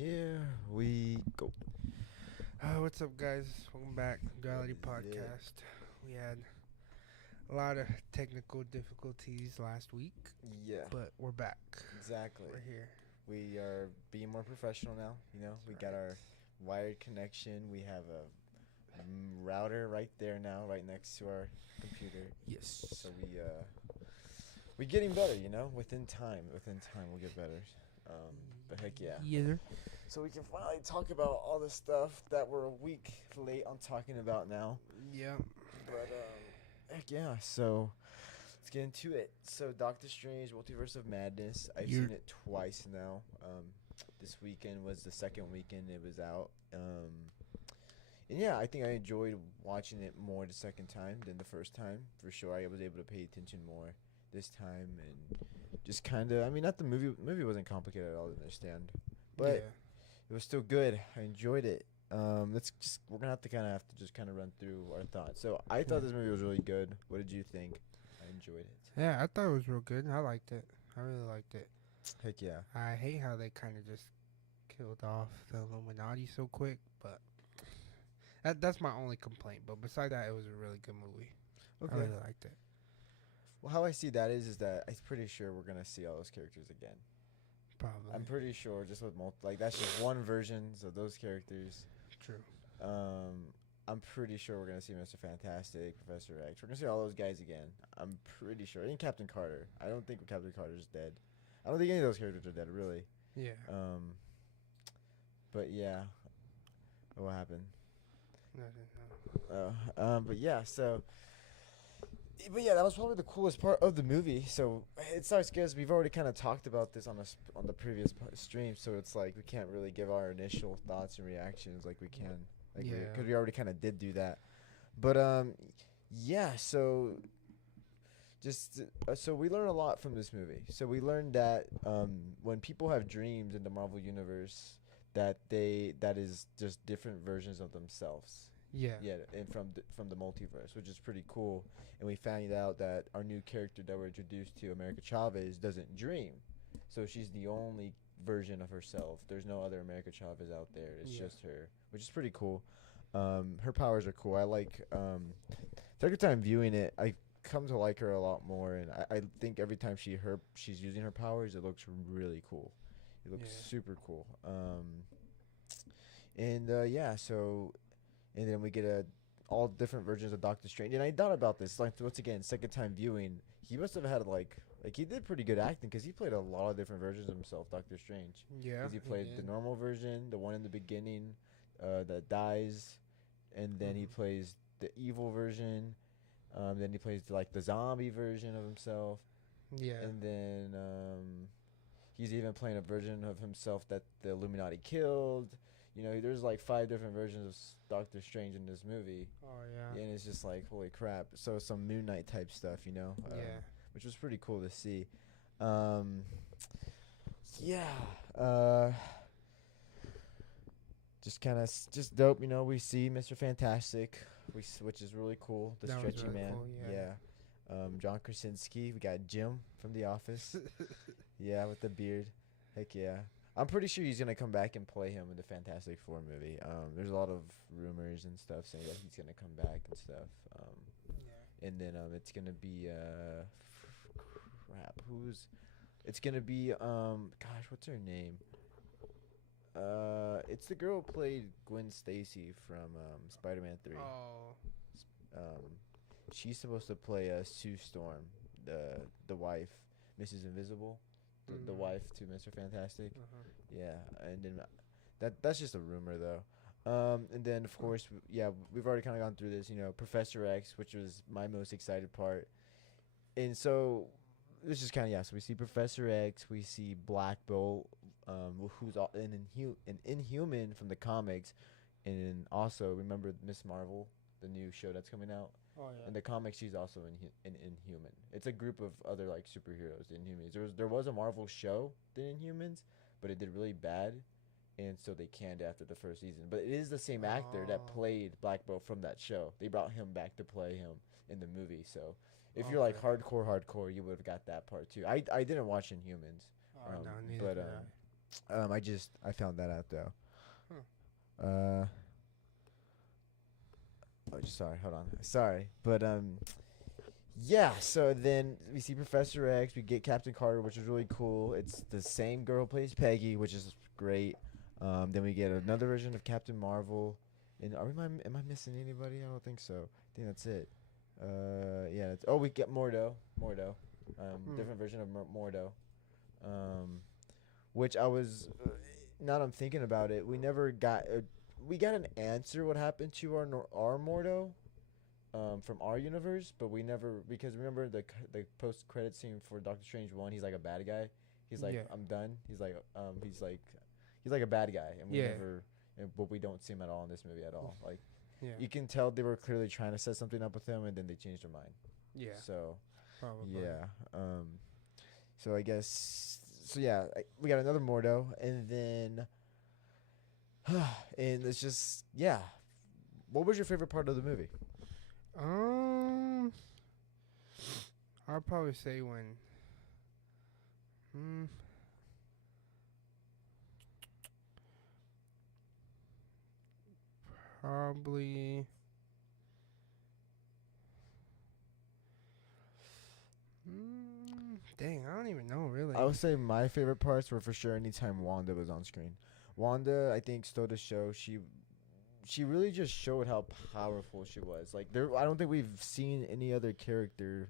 Here we go. What's up, guys? Welcome back, Duality What is it? Podcast. We had a lot of technical difficulties last week, Yeah, but we're back. exactly. We're here. We are being more professional now. We That's got right. our wired connection. We have a router right there now, right next to our computer. Yes. So we're getting better. Within time we'll get better. But heck yeah. Yeah. Sir. So we can finally talk about all the stuff that we're a week late on talking about now. Yeah. But heck yeah. So let's get into it. So Doctor Strange, Multiverse of Madness. I've You're. seen it twice now. This weekend was the second weekend it was out. And yeah, I think I enjoyed watching it more the second time than the first time. For sure, I was able to pay attention more this time and just kind of. I mean, not the movie. Movie wasn't complicated at all to understand, but Yeah. it was still good. I enjoyed it. We're gonna have to just kind of run through our thoughts. So I Yeah. thought this movie was really good. What did you think? I enjoyed it. Yeah. I thought it was real good. I liked it. I really liked it. Heck yeah. I hate how they kind of just killed off the Illuminati so quick, but that's my only complaint. But besides that, it was a really good movie. I Okay. really liked it. Well, how I see that is that I'm pretty sure we're gonna see all those characters again. Probably. I'm pretty sure just with like that's just one versions of those characters. True. Um, I'm pretty sure we're gonna see Mr. Fantastic, Professor X. We're gonna see all those guys again. I'm pretty sure. Even Captain Carter. I don't think Captain Carter's dead. I don't think any of those characters are dead, really. Yeah. But yeah. What happened? No. But yeah. But yeah, that was probably the coolest part of the movie. So it sucks because we've already kind of talked about this on the previous stream. So it's like we can't really give our initial thoughts and reactions like we can, Yeah. because we already kind of did do that. But yeah. So we learned a lot from this movie. So we learned that when people have dreams in the Marvel universe, that is just different versions of themselves. Yeah. Yeah, and from the multiverse, which is pretty cool. And we found out that our new character that we're introduced to, America Chavez, doesn't dream. So she's the only version of herself. There's no other America Chavez out there. It's Yeah. just her, which is pretty cool. Her powers are cool. I like second time viewing it, I come to like her a lot more, and I think every time she's using her powers, it looks really cool. It looks Yeah. super cool. And yeah, so and then we get all different versions of Doctor Strange. And I thought about this, like once again, second time viewing, he must have had like he did pretty good acting because he played a lot of different versions of himself, Doctor Strange. Yeah. Because he played the did. normal version, the one in the beginning, that dies, and then he Mhm. plays the evil version. Then he plays like the zombie version of himself, Yeah. and then he's even playing a version of himself that the Illuminati killed. There's like five different versions of Doctor Strange in this movie, Oh yeah. and it's just like holy crap. So some Moon Knight type stuff, Yeah. which was pretty cool to see. Um, yeah, uh, just kind of just dope. We see Mr. Fantastic, which is really cool. The That was stretchy really man, cool. Yeah. John Krasinski. We got Jim from The Office. Yeah, with the beard. Heck yeah. I'm pretty sure he's gonna come back and play him in the Fantastic Four movie. There's a lot of rumors and stuff saying that he's gonna come back and stuff. Yeah. And then it's gonna be crap. It's gonna be gosh, what's her name? It's the girl who played Gwen Stacy from Spider-Man 3. Oh. Um, she's supposed to play Sue Storm, the wife, Mrs. Invisible, the wife to Mr. Fantastic. Uh-huh. Yeah, and then that's just a rumor though. And then of course, we've already kind of gone through this. Professor X, which was my most excited part. And so this is kind of So we see Professor X, we see Black Bolt, who's an Inhuman from the comics, and then also remember Miss Marvel, the new show that's coming out. Oh In yeah. the comics, she's also an Inhuman. It's a group of other like superheroes, the Inhumans. There was a Marvel show, the Inhumans, but it did really bad, and so they canned it after the first season. But it is the same actor that Oh. played Black Bolt from that show. They brought him back to play him in the movie. So if you're Okay. like hardcore, you would have got that part too. I didn't watch Inhumans, Oh no, neither but did I. I found that out though. Huh. Uh, sorry, hold on. Sorry, but yeah. So then we see Professor X. We get Captain Carter, which is really cool. It's the same girl who plays Peggy, which is great. Then we get another version of Captain Marvel. And am I missing anybody? I don't think so. I think that's it. Yeah. We get Mordo. Mordo. Hmm. Different version of Mordo. Um, which I was. Now that I'm thinking about it, we never got. We got an answer what happened to our Mordo, from our universe, but we never, because remember the post credit scene for Doctor Strange 1. He's like a bad guy. He's like, Yeah. I'm done. He's like a bad guy, and we Yeah. never. But we don't see him at all in this movie at all. Like, Yeah. you can tell they were clearly trying to set something up with him, and then they changed their mind. Yeah. So Probably. yeah. So I guess, so yeah, we got another Mordo, and then and it's just, yeah. What was your favorite part of the movie? Um, I'll probably say when. Hmm. Probably. Dang, I don't even know really. I would say my favorite parts were for sure anytime Wanda was on screen. Wanda, I think, stole the show. She really just showed how powerful she was. Like, I don't think we've seen any other character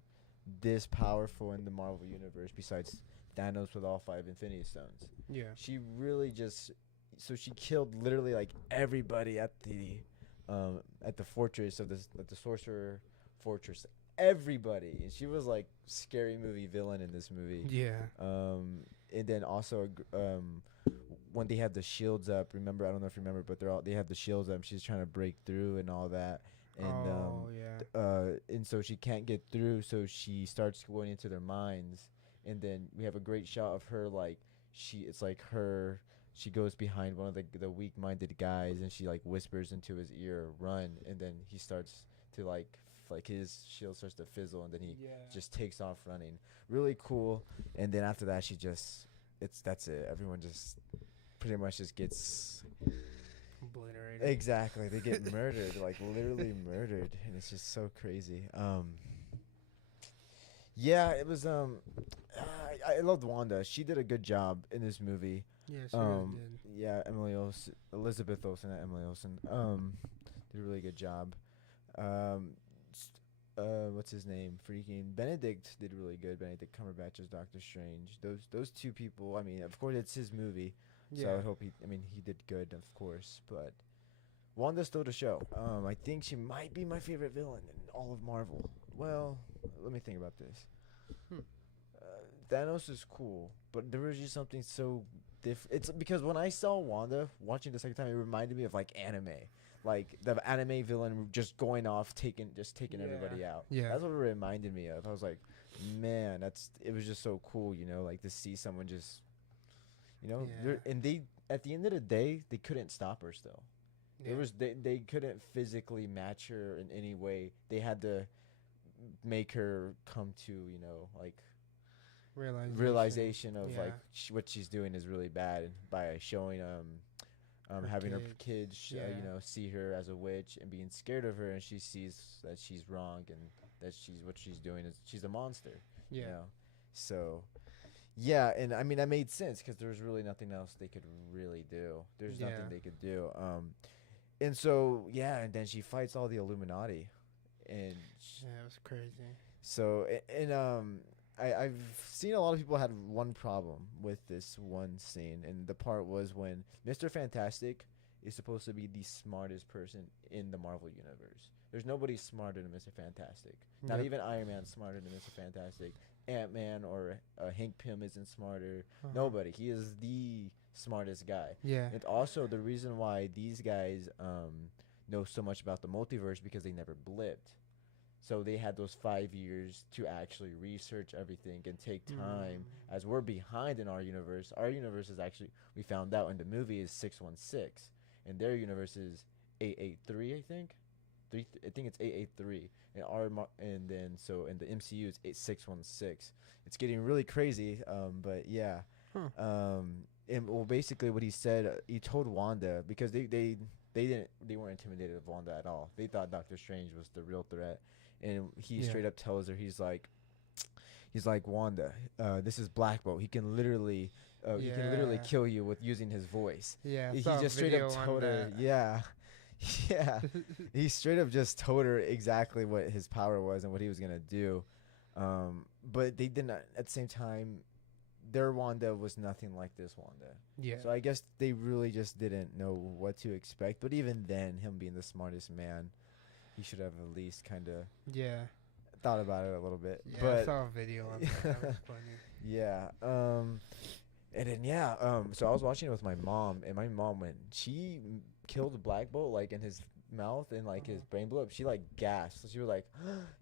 this powerful in the Marvel universe besides Thanos with all 5 Infinity Stones. Yeah. She really just, so she killed literally like everybody at the fortress of this, at the sorcerer fortress. Everybody, and she was like scary movie villain in this movie. Yeah. And then also, when they have the shields up, remember, I don't know if you remember, but they have the shields up. She's trying to break through and all that, and Oh yeah. and so she can't get through, so she starts going into their minds, and then we have a great shot of her, like, it's like she goes behind one of the weak-minded guys, and she like whispers into his ear, "Run," and then he starts to like his shield starts to fizzle, and then he Yeah. just takes off running. Really cool. And then after that, that's it. Everyone just pretty much just gets Obliterated. exactly. They get murdered, like literally murdered, and it's just so crazy. Yeah, it was. I loved Wanda. She did a good job in this movie. Yeah, she really did. Yeah, Elizabeth Olsen, not Emily Olsen. Did a really good job. Um, what's his name? Freaking Benedict did really good. Benedict Cumberbatch as Doctor Strange. Those two people. I mean, of course, it's his movie, so Yeah. I hope he. I mean, he did good, of course. But Wanda stole the show. I think she might be my favorite villain in all of Marvel. Well, let me think about this. Hmm. Thanos is cool, but there was just something so different. It's because when I saw Wanda watching the second time, it reminded me of like anime, like the anime villain just going off, taking Yeah. everybody out. Yeah. That's what it reminded me of. I was like, man, it was just so cool, like to see someone just, Yeah. and they, at the end of the day, they couldn't stop her still. Yeah. They couldn't physically match her in any way. They had to make her come to, like realization of Yeah. like what she's doing is really bad, by showing Her having her kid. kids Yeah. see her as a witch and being scared of her, and she sees that she's wrong, and that what she's doing is she's a monster. Yeah. So yeah, and I mean that made sense because there was really nothing else they could really do. There's Yeah. nothing they could do. And so yeah, and then she fights all the Illuminati, and Yeah, it was crazy. so I've seen a lot of people had one problem with this one scene, and the part was when Mr. Fantastic is supposed to be the smartest person in the Marvel universe. There's nobody smarter than Mr. Fantastic. Not Yep. even Iron Man smarter than Mr. Fantastic. Ant-Man or Hank Pym isn't smarter. Uh-huh. Nobody. He is the smartest guy. Yeah. And also the reason why these guys know so much about the multiverse because they never blipped. So they had those 5 years to actually research everything and take time. As we're behind in our universe. Our universe is actually, we found out in the movie, is 616, and their universe is 883, I think. I think it's 883, and and then so in the MCU it's 8616. It's getting really crazy, but yeah. Huh. And well, basically what he said, he told Wanda because they weren't intimidated of Wanda at all. They thought Doctor Strange was the real threat, and he Yeah. straight up tells her, he's like Wanda, this is Black Bolt. He can literally Yeah. kill you with using his voice. Yeah. I He saw a just straight up video on told her, that. yeah, yeah. He straight up just told her exactly what his power was and what he was gonna do. But they did not. At the same time, their Wanda was nothing like this Wanda. Yeah. So I guess they really just didn't know what to expect. But even then, him being the smartest man, he should have at least kind of Yeah. thought about it a little bit. Yeah. I But saw a video on that. That was funny. yeah. And then yeah. So I was watching it with my mom, and my mom she killed Black Bolt like in his mouth and like his brain blew up. She like gasped. She was like,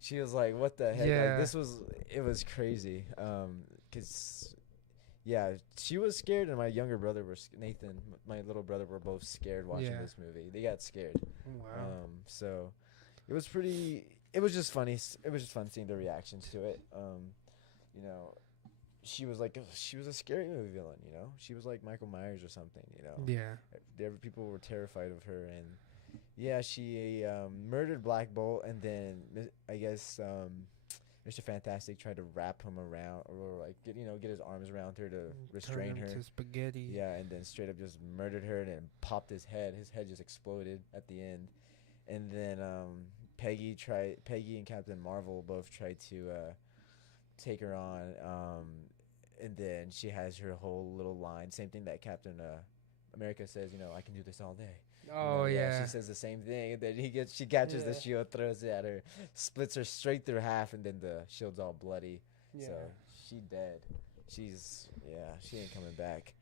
she was like, what the heck? Yeah. Like it was crazy. 'Cause yeah, she was scared, and my younger brother Nathan, my little brother, were both scared watching Yeah. this movie. They got scared. Wow. So it was pretty. It was just funny. It was just fun seeing their reactions to it. You know, she was like, she was a scary movie villain. You know, she was like Michael Myers or something. You know, Yeah. people were terrified of her, and yeah, she murdered Black Bolt, and then I guess Mr. Fantastic tried to wrap him around or like get his arms around her to restrain Turn him her. to spaghetti. Yeah, and then straight up just murdered her and then popped his head. His head just exploded at the end. And then Peggy and Captain Marvel both tried to take her on. And then she has her whole little line, same thing that Captain America says, I can do this all day. Oh yeah. She says the same thing, and then she catches the Yeah. shield, throws it at her, splits her straight through half, and then the shield's all bloody. Yeah. So she dead. She ain't coming back.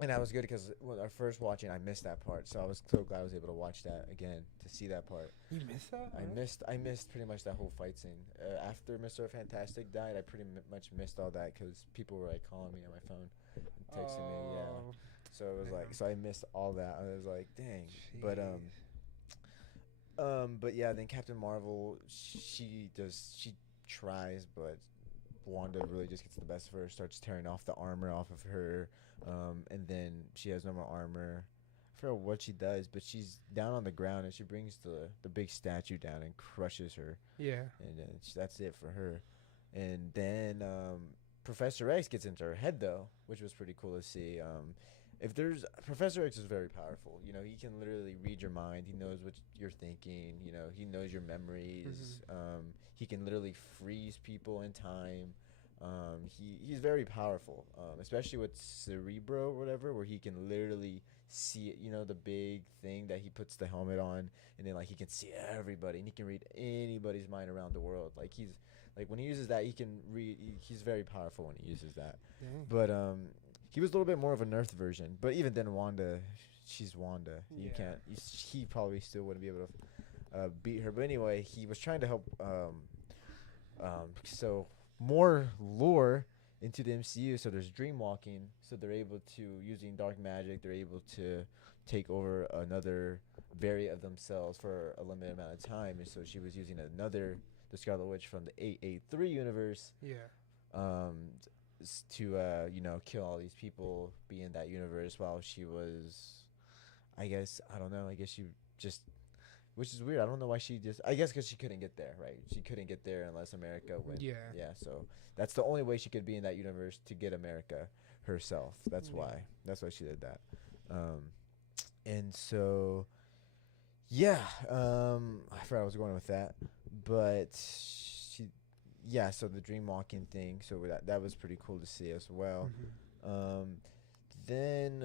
And that was good because when our first watching, I missed that part, so I was so glad I was able to watch that again to see that part. You missed that? I missed pretty much that whole fight scene. After Mr. Fantastic died, I pretty much missed all that because people were like calling me on my phone and texting me. Yeah. Oh, So it was like, so I missed all that. I was like, dang. jeez. But yeah, then Captain Marvel, she tries, but Wanda really just gets the best of her, starts tearing off the armor off of her, and then she has no more armor. I forgot what she does, but she's down on the ground and she brings the big statue down and crushes her, Yeah. and then that's it for her. And then Professor X gets into her head though, which was pretty cool to see. If there's Professor X is very powerful. He can literally read your mind. He knows what you're thinking. He knows your memories. He can literally freeze people in time. He's very powerful, especially with Cerebro or whatever, where he can literally see it. The big thing that he puts the helmet on, and then like he can see everybody, and he can read anybody's mind around the world. Like he's like when he uses that, he can read. He's very powerful when he uses that. Dang. But he was a little bit more of a nerfed version. But even then, Wanda, she's Wanda. You Yeah. can't. He probably still wouldn't be able to beat her. But anyway, he was trying to help. So more lore into the MCU. So there's dream walking. So they're able to using dark magic. They're able to take over another variant of themselves for a limited amount of time. And so she was using the Scarlet Witch from the 883 universe. Yeah. To kill all these people, be in that universe while she was, I guess, I don't know, I guess she just, which is weird, I don't know why she just, I guess because she couldn't get there, right? She couldn't get there unless America went. Yeah. So that's the only way she could be in that universe to get America herself. That's Yeah. why she did that. And so yeah, I forgot I was going with that, but so the dream walking thing, so that was pretty cool to see as well. Then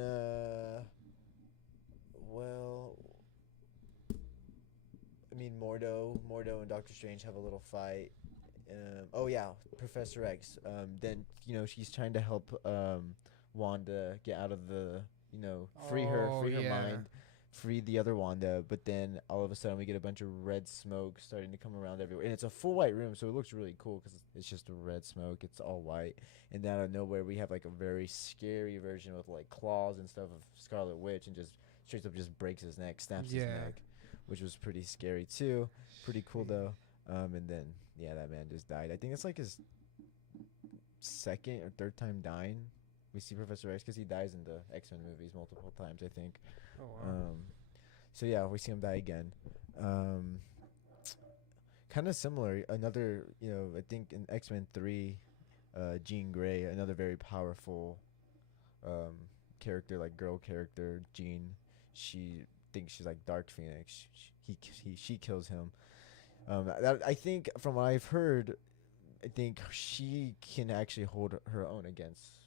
I mean Mordo and Doctor Strange have a little fight. Professor X. Then she's trying to help Wanda get out of the free her mind, free the other Wanda, but then all of a sudden we get a bunch of red smoke starting to come around everywhere, and it's a full white room, so it looks really cool because it's just a red smoke. It's all white, and out of nowhere we have like a very scary version with like claws and stuff of Scarlet Witch, and just straight up just breaks his neck, snaps his neck, which was pretty scary too. Pretty cool though. And then that man just died. I think it's like his second or third time dying We see Professor X because he dies in the X-Men movies multiple times, I think. Oh wow. So yeah, we see him die again. Um, kind of similar. Another, I think in X-Men 3, Jean Grey, another very powerful um, character, like girl character, Jean. She thinks she's like Dark Phoenix. She kills him. That I think from what I've heard, I think she can actually hold her own against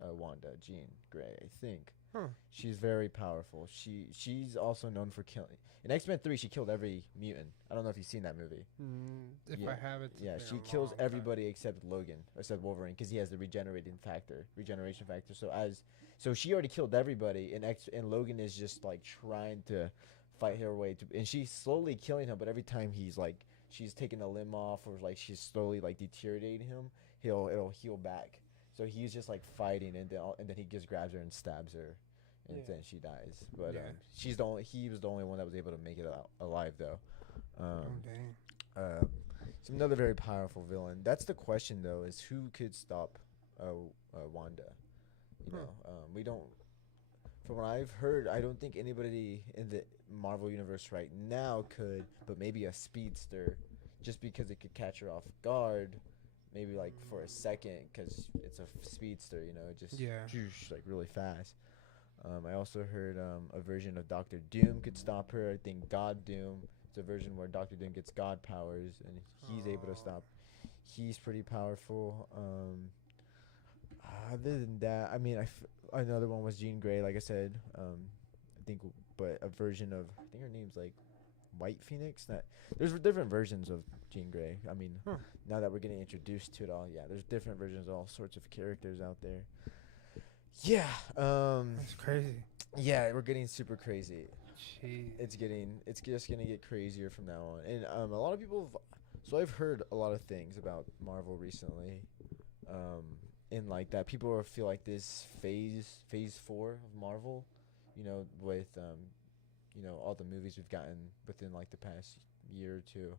Wanda, Jean Grey. I think Huh. she's very powerful. She's also known for killing. In X Men 3, she killed every mutant. I don't know if you've seen that movie. If Yeah. I have it, Yeah, she kills everybody except Logan, except Wolverine, because he has the regeneration factor. So she already killed everybody, and Logan is just like trying to fight her way to, and she's slowly killing him. But every time she's taking a limb off, or like she's slowly like deteriorating him, it'll heal back. So he's just like fighting, and then he just grabs her and stabs her, and then she dies. But he was the only one that was able to make it alive though. Oh dang. It's another very powerful villain. That's the question, though, is who could stop Wanda? We don't. From what I've heard, I don't think anybody in the Marvel universe right now could, but maybe a speedster, just because it could catch her off guard, maybe like for a second, because it's a speedster, it just like really fast. I also heard a version of Doctor Doom could stop her. I think God Doom. It's a version where Doctor Doom gets God powers and he's able to stop. He's pretty powerful. Other than that, I mean, another one was Jean Grey, like I said. I think, but a version of, I think her name's like White Phoenix. There's different versions of Jean Grey. I mean, now that we're getting introduced to it all, there's different versions of all sorts of characters out there. Yeah. That's crazy. Yeah, we're getting super crazy. Jeez. It's just gonna get crazier from now on. And a lot of people so I've heard a lot of things about Marvel recently. In like that people feel like this phase 4 of Marvel, with all the movies we've gotten within like the past year or two,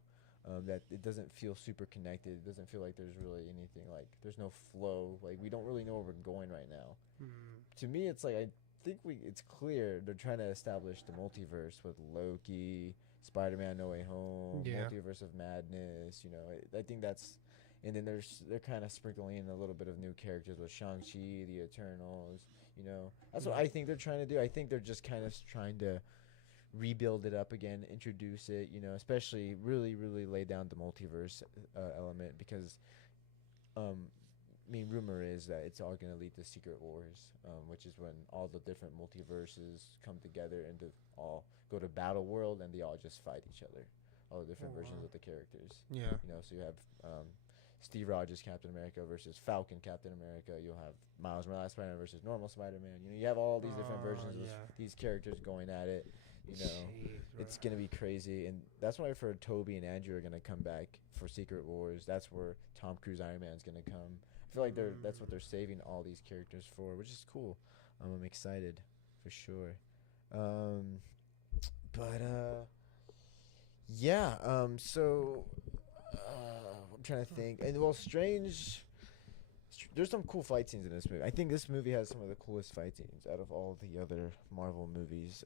that it doesn't feel super connected. It doesn't feel like there's really anything, like there's no flow. Like we don't really know where we're going right now. To me, it's like I think it's clear they're trying to establish the multiverse with Loki, Spider-Man No Way Home, Multiverse of Madness. I think that's, and then they're kind of sprinkling in a little bit of new characters with Shang-Chi, the Eternals. That's what I think they're trying to do. I think they're just kind of trying to rebuild it up again, introduce it. Especially really really lay down the multiverse element, because rumor is that it's all going to lead to Secret Wars, which is when all the different multiverses come together and all go to Battle World, and they all just fight each other. All the different versions of the characters. Yeah. So you have Steve Rogers Captain America versus Falcon Captain America. You'll have Miles Morales Spider-Man versus normal Spider-Man. You have all these different versions of these characters going at it. Jeez, it's going to be crazy. And that's why I've heard Toby and Andrew are going to come back for Secret Wars. That's where Tom Cruise Iron Man's going to come. I feel like that's what they're saving all these characters for, which is cool. I'm excited for sure. So I'm trying to think. And well, there's some cool fight scenes in this movie. I think this movie has some of the coolest fight scenes out of all the other Marvel movies.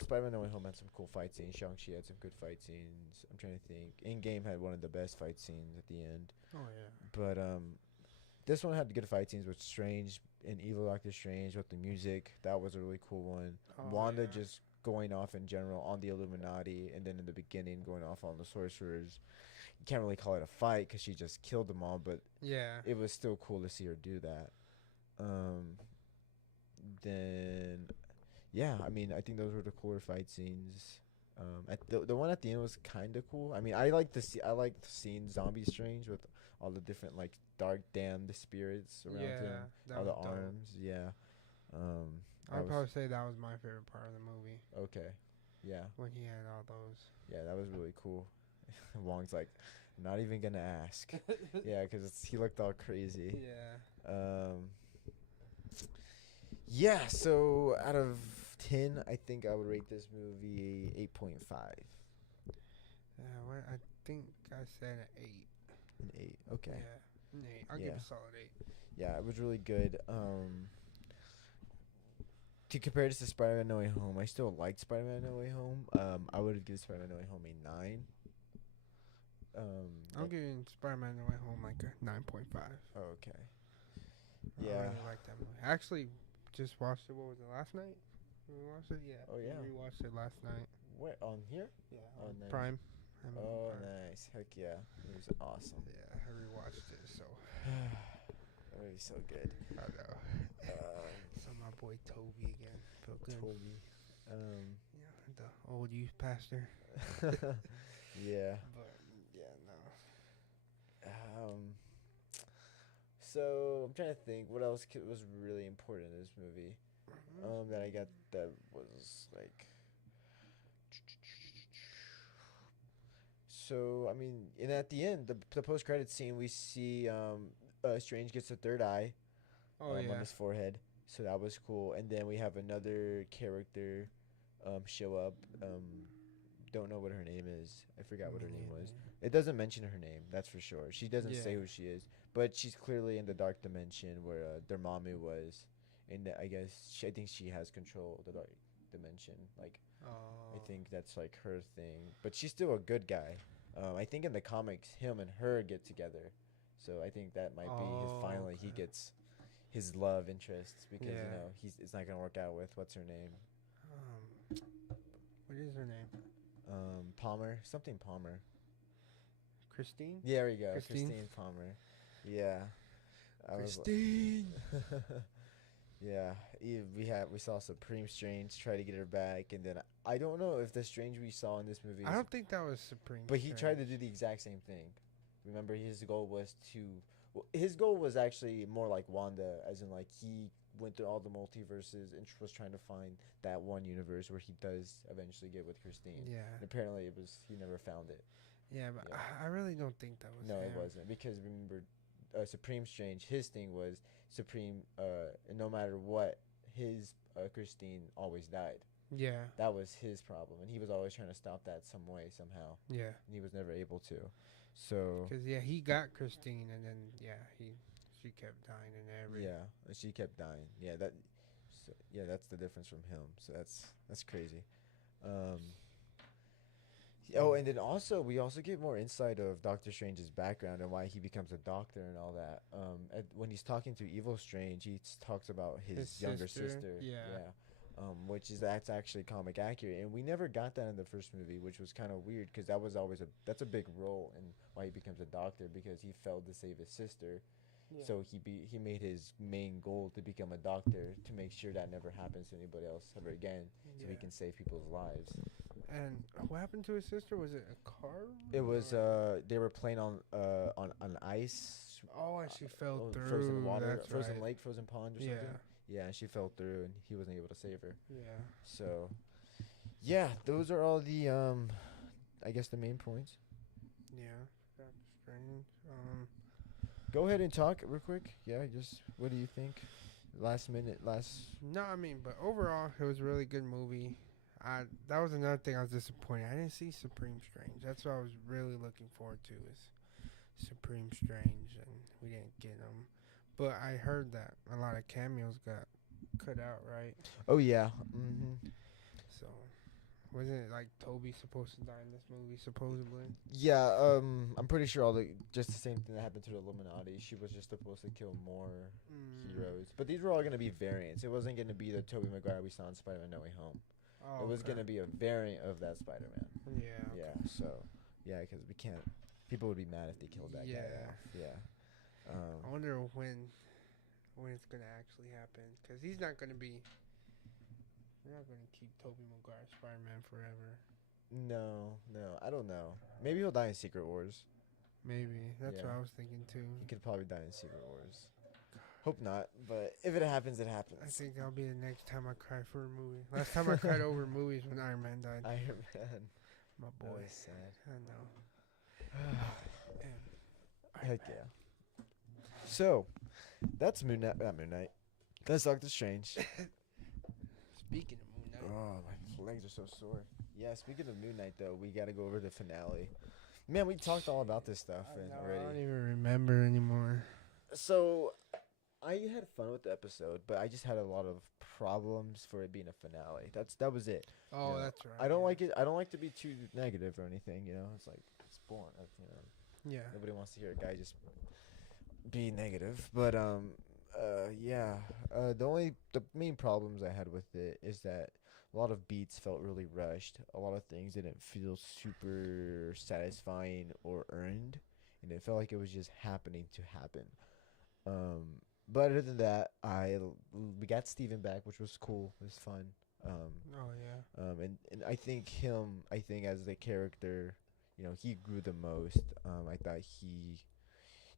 Spider-Man No Way Home had some cool fight scenes. Shang-Chi had some good fight scenes. I'm trying to think. In-Game had one of the best fight scenes at the end. Oh yeah. But this one had good fight scenes with Strange and Evil Doctor Strange with the music. That was a really cool one. Wanda just going off in general on the Illuminati, and then in the beginning going off on the sorcerers. You can't really call it a fight because she just killed them all, but it was still cool to see her do that. I think those were the cooler fight scenes. The one at the end was kind of cool. I mean, I liked seeing Zombie Strange with all the different like dark damned spirits around him, all the arms. Dope. Yeah. I'd probably say that was my favorite part of the movie. Okay. Yeah. When he had all those. Yeah, that was really cool. Wong's like, not even gonna ask. Yeah, because he looked all crazy. Yeah. So out of 10, I think I would rate this movie 8.5. I think I said an 8. An 8. Okay. Yeah. An 8. I'll give Yeah. it a solid 8. Yeah, it was really good. To compare this to Spider-Man No Way Home, I still liked Spider-Man No Way Home. I would have given Spider-Man No Way Home a 9. I'm giving Spider-Man No Way Home like a 9.5. Okay. I Yeah. really like that movie. I actually just watched it. What was it, last night? We watched it? Yeah. Oh, yeah. We rewatched it last night. What, on here? Yeah. Oh, On nice. Prime. Oh, Prime. nice. Heck yeah. It was awesome. Yeah, I rewatched it, so. It was so good. I know. So my boy Toby again. Felt good. Toby. Yeah, the old youth pastor. Yeah. But, yeah, no. So I'm trying to think what else was really important in this movie. That I got that was like. So I mean, and at the end, the post credit scene, we see Strange gets a third eye Oh, yeah. on his forehead. So that was cool. And then we have another character show up. Don't know what her name is. I forgot what her name was. It doesn't mention her name, that's for sure. She doesn't say Yeah. who she is, but she's clearly in the dark dimension where their mommy was. And I guess I think she has control of the dark dimension. Like, Oh. I think that's like her thing. But she's still a good guy. I think in the comics, him and her get together. So I think that might be his finally he Okay. gets his love interest because you Yeah. know it's not gonna work out with what's her name, What is her name? Palmer, something Palmer. Christine? Yeah, there we go, Christine? Christine Palmer. Yeah, I was. Christine! Yeah, we saw Supreme Strange try to get her back, and then I don't know if the Strange we saw in this movie, I don't think that was Supreme. but he tried to Strange. do the exact same thing. Remember, his goal was to. Well, his goal was actually more like Wanda, as in like he went through all the multiverses and was trying to find that one universe where he does eventually get with Christine. And Yeah. apparently, he never found it. Yeah, but Yeah. I really don't think that was No, him. it wasn't because remember, Supreme Strange. His thing was Supreme. No matter what, his Christine always died. Yeah. That was his problem, and he was always trying to stop that some way, somehow, Yeah. and he was never able to. So Because, yeah, he got Christine, and then, yeah, she kept dying in every. yeah, and she kept dying. Yeah, that's the difference from him. So that's crazy. Oh, and then also we also get more insight of Doctor Strange's background and why he becomes a doctor and all that. When he's talking to Evil Strange, he talks about his younger sister. Yeah. Which that's actually comic accurate, and we never got that in the first movie, which was kind of weird because that was always that's a big role in why he becomes a doctor because he failed to save his sister. Yeah. So he made his main goal to become a doctor to make sure that never happens to anybody else ever again, so he Yeah. can save people's lives. And what happened to his sister? Was it a car? It was or- they were playing on ice, Oh, and she fell through. frozen water, That's frozen right. lake, frozen pond or Yeah. something. Yeah, and she fell through, and he wasn't able to save her. Yeah. So, yeah, those are all the I guess the main points. Yeah. That's strange. Go ahead and talk real quick. Yeah, just what do you think? Last. No, I mean, but overall, it was a really good movie. That was another thing I was disappointed. I didn't see Supreme Strange. That's what I was really looking forward to is Supreme Strange, and we didn't get him. But I heard that a lot of cameos got cut out, right? Oh yeah. Mhm. So, wasn't it like Toby supposed to die in this movie, supposedly? Yeah. I'm pretty sure just the same thing that happened to the Illuminati. She was just supposed to kill more heroes, but these were all gonna be variants. It wasn't gonna be the Tobey Maguire we saw in Spider-Man No Way Home. Oh, It was okay. gonna be a variant of that Spider-Man. Yeah. Yeah. So, yeah, because we can't. People would be mad if they killed that guy Yeah. off. Yeah. I wonder when it's gonna actually happen, because he's not gonna be. They're not gonna keep Tobey Maguire Spider-Man forever. No, I don't know. Maybe he'll die in Secret Wars. Maybe that's what Yeah. I was thinking too. He could probably die in Secret Wars. Hope not, but if it happens, it happens. I think that'll be the next time I cry for a movie. Last time I cried over movies when Iron Man died. Iron Man. My That boy. was sad. I know. Heck yeah. So, that's Moon Knight. Not Moon Knight. That's Doctor Strange. Speaking of Moon Knight, Oh, my legs are so sore. Yeah, speaking of Moon Knight, though, we got to go over the finale. Man, we talked all about this stuff I don't already. even remember anymore. So I had fun with the episode, but I just had a lot of problems for it being a finale. That was it. You Oh, know, that's I right. don't like it. I don't like to be too negative or anything. You know, it's like it's boring. You know, Yeah. nobody wants to hear a guy just be negative. But yeah. The main problems I had with it is that a lot of beats felt really rushed. A lot of things didn't feel super satisfying or earned, and it felt like it was just happening to happen. Um, but other than that, we got Steven back, which was cool. It was fun. Oh yeah. And I think as the character, he grew the most. I thought he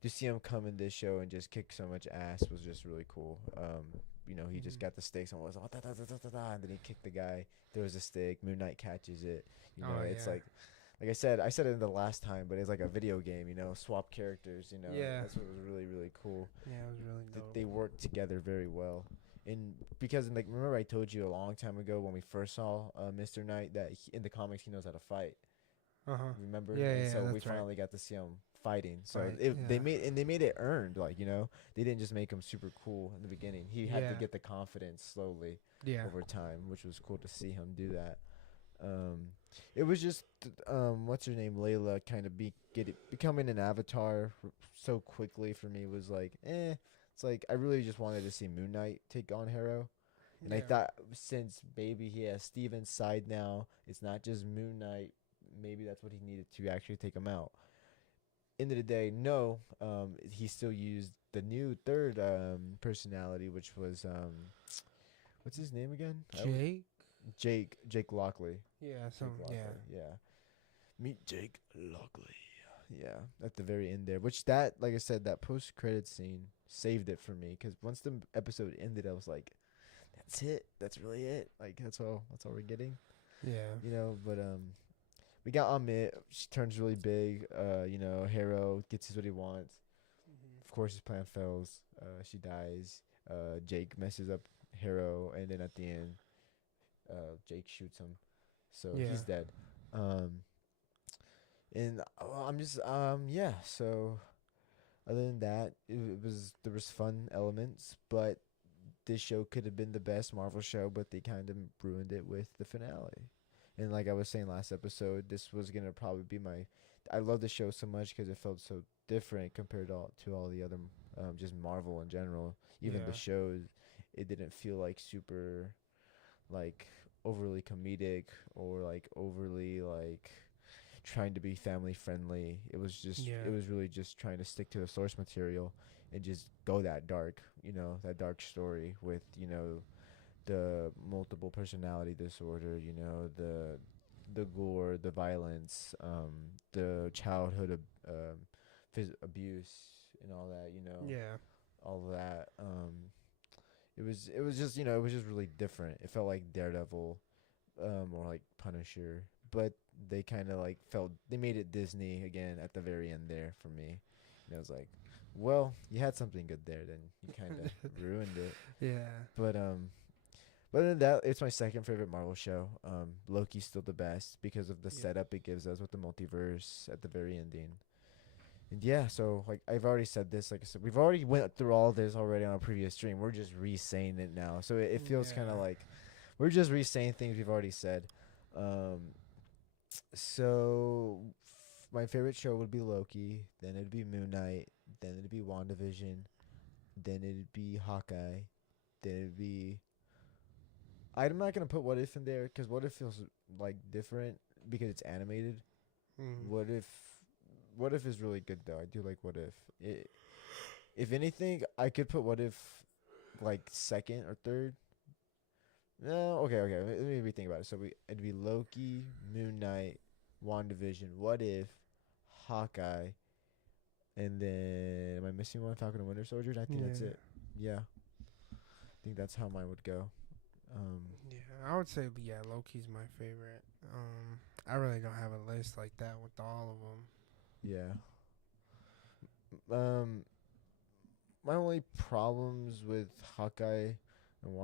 to see him come in this show and just kick so much ass was just really cool. He just Mhm. got the stakes and was da, da, da, da, da, da, and then he kicked the guy. There was a stick. Moon Knight catches it. Oh It's yeah. like I said it in the last time, but it's like a video game. Swap characters. Yeah. That's what was really really cool. Yeah, it was really They dope. work together very well. And because like remember I told you a long time ago when we first saw Mr. Knight that in the comics he knows how to fight. Uh huh. Remember? Yeah, And yeah, so we that's right. finally got to see him fighting. So Fight. they Yeah. made it earned. Like they didn't just make him super cool in the beginning. He had to Yeah. get the confidence slowly Yeah. over time, which was cool to see him do that. Um, it was just what's her name, Layla, kind of becoming an avatar so quickly for me was like, eh. It's like I really just wanted to see Moon Knight take on Harrow, and I Yeah. thought since maybe he has Steven's side now, it's not just Moon Knight. Maybe that's what he needed to actually take him out. End of the day, no. He still used the new third personality, which was what's his name again? Jake. Jake Lockley. Yeah. Jake Yeah. Lockley. Yeah. Meet Jake Lockley. Yeah, at the very end there, which that, like I said, that post credit scene saved it for me because once the episode ended, I was like, "That's it. That's really it. Like that's all. That's all we're getting." Yeah. But we got Amit. She turns really big. Harrow gets what he wants. Mhm. Of course, his plan fails. She dies. Jake messes up Harrow, and then at the end, Jake shoots him, so Yeah. he's dead. Um, and I'm just yeah. So other than that, it was there was fun elements, but this show could have been the best Marvel show, but they kind of ruined it with the finale. And like I was saying last episode, this was gonna probably be my. I love the show so much because it felt so different compared to all the other, just Marvel in general. Even the Yeah. shows, it didn't feel like super, like overly comedic or like overly like trying to be family friendly. It Yeah. was really just trying to stick to the source material and just go that dark, that dark story with, the multiple personality disorder, the gore, the violence, the childhood abuse and all that, Yeah. all of that. It was just, it was just really different. It felt like Daredevil, or like Punisher, but they kind of like felt they made it Disney again at the very end there for me. And I was like, well, you had something good there, then you kind of ruined it. Yeah. But but other than that, it's my second favorite Marvel show. Loki's still the best because of the Yep. setup it gives us with the multiverse at the very ending. And yeah, so like I've already said this, like I said, we've already went through all this already on a previous stream. We're just re-saying it now, so it feels kind of Yeah. like we're just re-saying things we've already said. Um, so my favorite show would be Loki, then it'd be Moon Knight, then it'd be WandaVision, then it'd be Hawkeye, then it'd be. I'm not gonna put What If in there because What If feels like different because it's animated. Mm. What if? What If is really good though. I do like What If. If anything, I could put What If like second or third. No, okay. Let me rethink about it. So it'd be Loki, Moon Knight, WandaVision, What If, Hawkeye, and then am I missing one? Falcon and Winter Soldier. I think that's Yeah. it. Yeah, I think that's how mine would go. Um, Yeah. I would say yeah, Loki's my favorite. I really don't have a list like that with all of them. yeah. Um, my only problems with Hawkeye and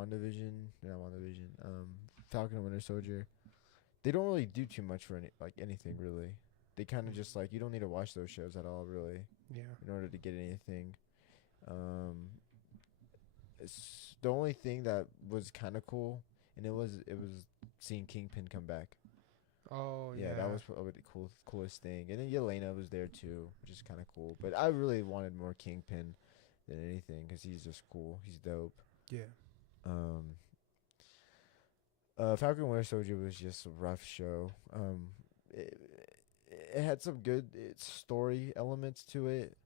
Falcon and Winter Soldier, they don't really do too much for anything really. They kind of just like you don't need to watch those shows at all really Yeah. in order to get anything. Um, the only thing that was kind of cool, and it was seeing Kingpin come back. Oh Yeah, that yeah. was probably the coolest thing. And then Yelena was there too, which is kind of cool. But I really wanted more Kingpin than anything because he's just cool. He's dope. Yeah. Um, Falcon Winter Soldier was just a rough show. It, it had some good story elements to it,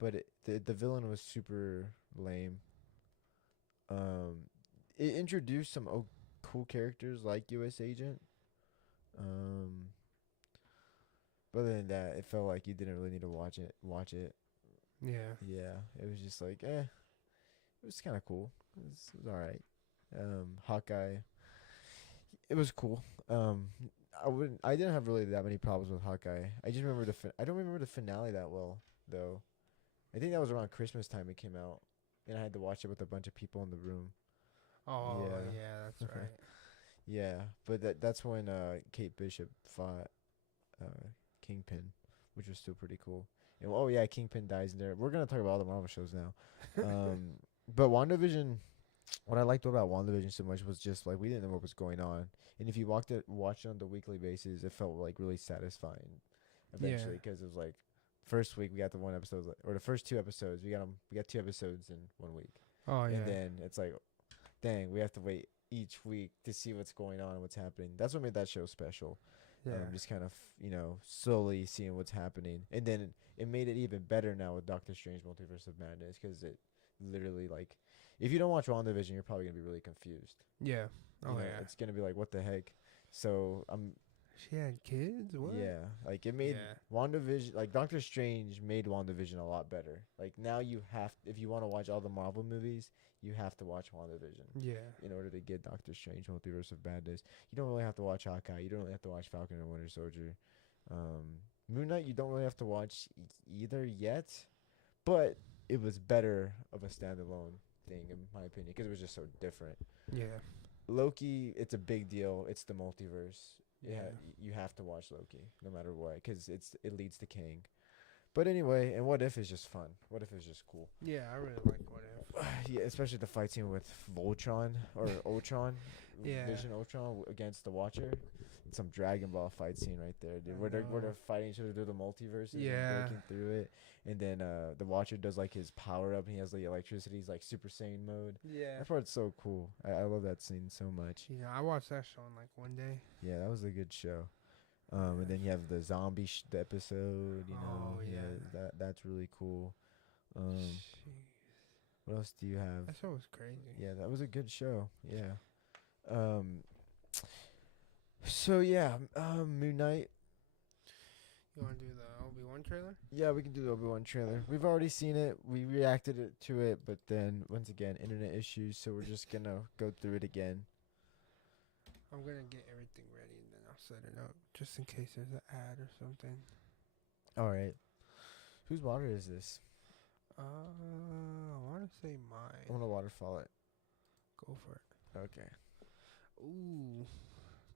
but the villain was super lame. Um, it introduced some cool characters like U.S. Agent. Um, but other than that, it felt like you didn't really need to watch it. Watch it. Yeah. Yeah, it was just like, it was kind of cool. It was all right. Hawkeye, it was cool. I didn't have really that many problems with Hawkeye. I just remember I don't remember the finale that well though. I think that was around Christmas time it came out, and I had to watch it with a bunch of people in the room. Oh Yeah, yeah, that's right. yeah, but that's when Kate Bishop fought uh Kingpin, which was still pretty cool. And oh yeah, Kingpin dies in there. We're gonna talk about all the Marvel shows now. But WandaVision, what I liked about WandaVision so much was just like we didn't know what was going on, and if you watched it on the weekly basis, it felt like really satisfying. Yeah. Eventually, because it was like first week we got the one episode, or the first two episodes we got 2 episodes in 1 week, Oh and yeah. then it's like, dang, we have to wait each week to see what's going on and what's happening. That's what made that show special. Yeah. Just kind of slowly seeing what's happening, and then it made it even better now with Doctor Strange Multiverse of Madness because it literally like if you don't watch WandaVision, you're probably gonna be really confused. Yeah. Oh yeah. It's gonna be like what the heck. So She had kids. What? yeah, like it made Yeah. WandaVision, like Doctor Strange made WandaVision a lot better. Like now you have, if you want to watch all the Marvel movies, you have to watch WandaVision Yeah. in order to get Doctor Strange Multiverse of Madness. You don't really have to watch Hawkeye. You don't really have to watch Falcon and Winter Soldier. Moon Knight, you don't really have to watch either yet, but it was better of a standalone thing in my opinion because it was just so different. Yeah. Loki, it's a big deal. It's the multiverse. Yeah, Yeah. you have to watch Loki no matter what because it leads to Kang. But anyway, and What If is just fun. What If is just cool. Yeah. I really like What If. Yeah, especially the fight scene with Voltron or Ultron, Yeah. Vision Ultron against the Watcher. It's some Dragon Ball fight scene right there, dude. I Where they're know. fighting each other through the multiverses and Yeah. breaking through it, and then the Watcher does like his power up, and he has the electricity. He's like Super Saiyan mode. Yeah. That part's so cool. I love that scene so much. You know, I watched that show in like one day. Yeah, that was a good show. And Yeah. then you have the zombie the episode. Oh, yeah. that's really cool. Um, Jeez. what else do you have? That show was crazy. Yeah, that was a good show. Yeah. Um. So yeah, Moon Knight. You want to do the Obi-Wan trailer? Yeah, we can do the Obi-Wan trailer. We've already seen it. We reacted to it, but then once again, internet issues. So we're just gonna go through it again. I'm gonna get everything ready and then I'll set it up just in case there's an ad or something. All right. Whose water is this? I want to say I mine. want to waterfall it. Go for it. Okay. Ooh.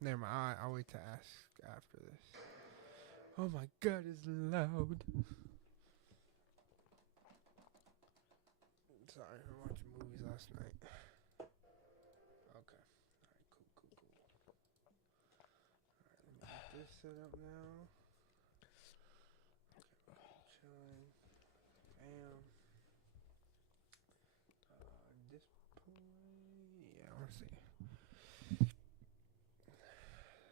Never mind. I'll wait to ask after this. Oh my god, it's loud. Sorry, we were watching movies last night. Okay. Alright, cool. Alright, let me get this set up now. Okay, chilling. Bam. Display. Yeah, I want to see.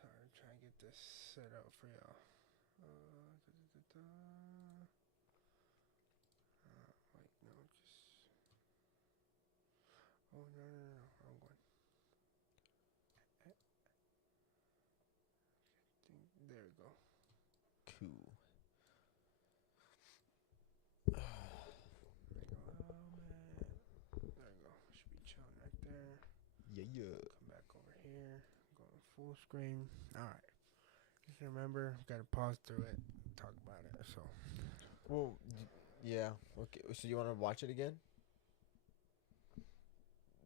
Alright, trying to get this set up for y'all. Wait, no, just. Oh, no, wrong one. There we go. Cool. There we go. Oh, man. There we go. Should be chilling right there. Yeah. Come back over here. Go full screen. Alright. Just remember, gotta pause through it. Talk about it. So. Well, yeah. Okay. So you want to watch it again?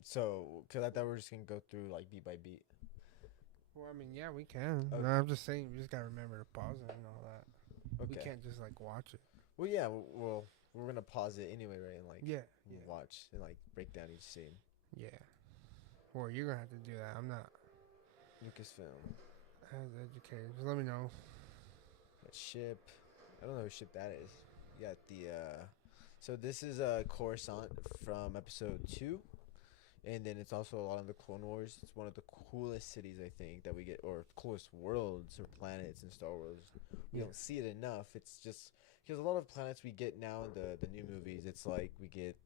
So, cause I thought we were just gonna go through like beat by beat. Well, I mean, yeah, we can. Okay. No, I'm just saying, you just gotta remember to pause it and all that. Okay. We can't just like watch it. Well, yeah. Well, we're gonna pause it anyway, right? And like Yeah. watch and like break down each scene. Yeah. Well, you're gonna have to do that. I'm not Lucasfilm. as educated. Just let me know. That ship. I don't know what ship that is. You got the so this is Coruscant from episode 2. And then it's also a lot of the Clone Wars. It's one of the coolest cities I think that we get, or coolest worlds or planets in Star Wars. We don't see it enough. It's just because a lot of planets we get now in the new movies, it's like we get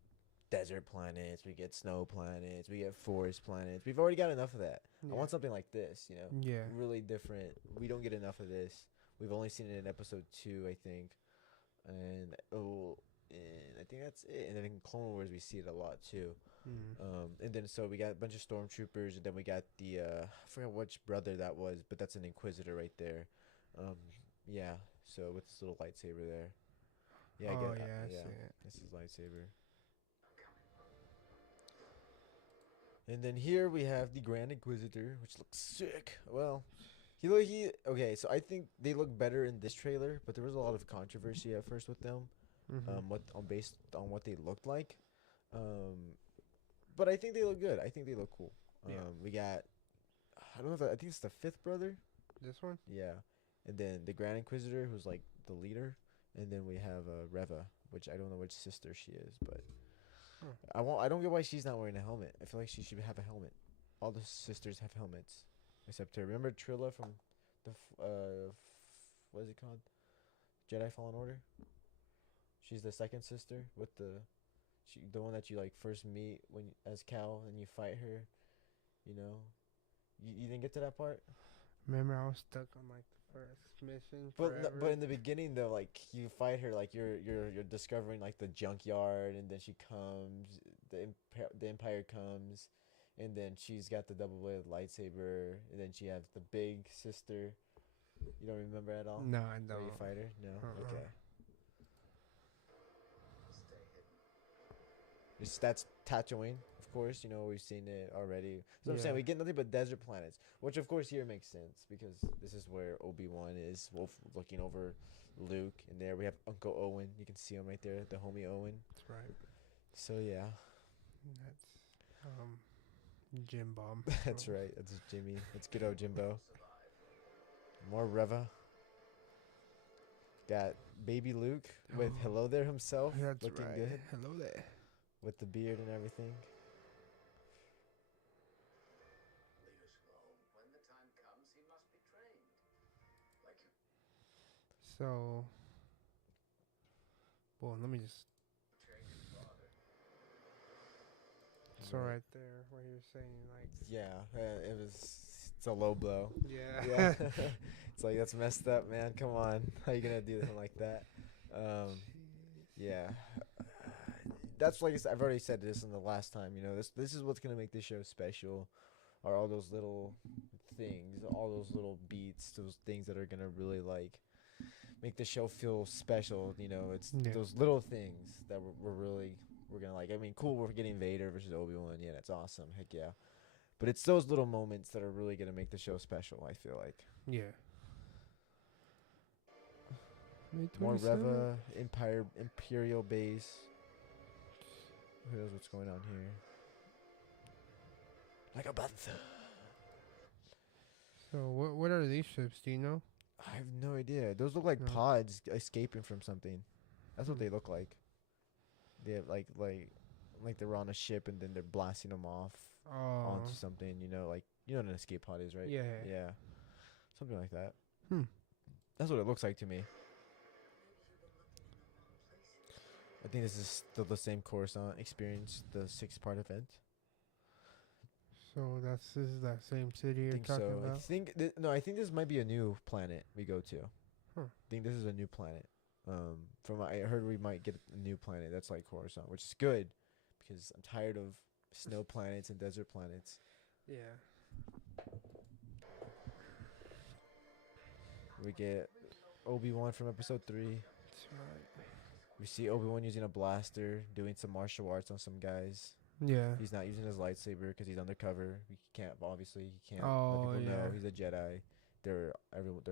desert planets, we get snow planets, we get forest planets. We've already got enough of that. Yeah. I want something like this, you know, Yeah. really different. We don't get enough of this. We've only seen it in episode 2, I think, and and I think that's it. And then in Clone Wars we see it a lot too. And then so we got a bunch of stormtroopers, and then we got the I forgot which brother that was, but that's an Inquisitor right there. Yeah. So with this little lightsaber there. Yeah, Oh, I get. yeah, I Yeah, see it. this is lightsaber. And then here we have the Grand Inquisitor, which looks sick. Well, he okay. So I think they look better in this trailer, but there was a lot of controversy at first with them. What on based on what they looked like. But I think they look good. I think they look cool. We got, I don't know if I think it's the 5th brother. This one? Yeah, and then the Grand Inquisitor, who's like the leader, and then we have Reva, which I don't know which sister she is, but I don't get why she's not wearing a helmet. I feel like she should have a helmet. All the sisters have helmets, except her. Remember Trilla from the what is it called? Jedi Fallen Order. She's the second sister with the one that you like first meet when as Cal and you fight her. You know, you didn't get to that part. Remember, I was stuck on like the first mission. But in the beginning though, like you fight her, like you're discovering like the junkyard, and then she comes, the Empire comes, and then she's got the double-bladed lightsaber, and then she has the big sister. You don't remember at all? No, I Where you don't. fight her? No. Okay. That's Tatooine, of course. You know, we've seen it already. So I'm saying we get nothing but desert planets, which of course here makes sense because this is where Obi-Wan is, Wolf looking over Luke, and there we have Uncle Owen. You can see him right there, the homie Owen. That's right. So yeah, that's Jim Bob. that's right. That's Jimmy. That's good old Jimbo. More Reva. Got baby Luke with Hello There himself, That's looking right. good Hello there. with the beard and everything. So, well, let me just. So right there, where you're saying like. Yeah, it's a low blow. Yeah. Yeah, it's like that's messed up, man. Come on, how you gonna do something like that? Yeah, that's like I've already said this in the last time. You know, this is what's gonna make this show special, are all those little things, all those little beats, those things that are gonna really like make the show feel special. You know, it's those little things that we're gonna like. I mean, cool, we're getting Vader versus Obi-Wan. Yeah, that's awesome. Heck yeah. But it's those little moments that are really gonna make the show special, I feel like. Yeah. More Reva, Imperial base. Who knows what's going on here? Like a bantha. So what are these ships? Do you know? I have no idea. Those look like pods escaping from something. That's what they look like. They have like they're on a ship and then they're blasting them off onto something. You know, like you know what an escape pod is, right? Yeah. Yeah. Something like that. That's what it looks like to me. I think this is still the same Coruscant experience, the 6-part event. So this is that same city you're talking about? I think I think this might be a new planet we go to. I think this is a new planet. From I heard we might get a new planet that's like Coruscant, which is good because I'm tired of snow planets and desert planets. Yeah. We get Obi-Wan from episode 3. That's right. We see Obi-Wan using a blaster, doing some martial arts on some guys. Yeah. He's not using his lightsaber because he's undercover. He can't let people know he's a Jedi. They're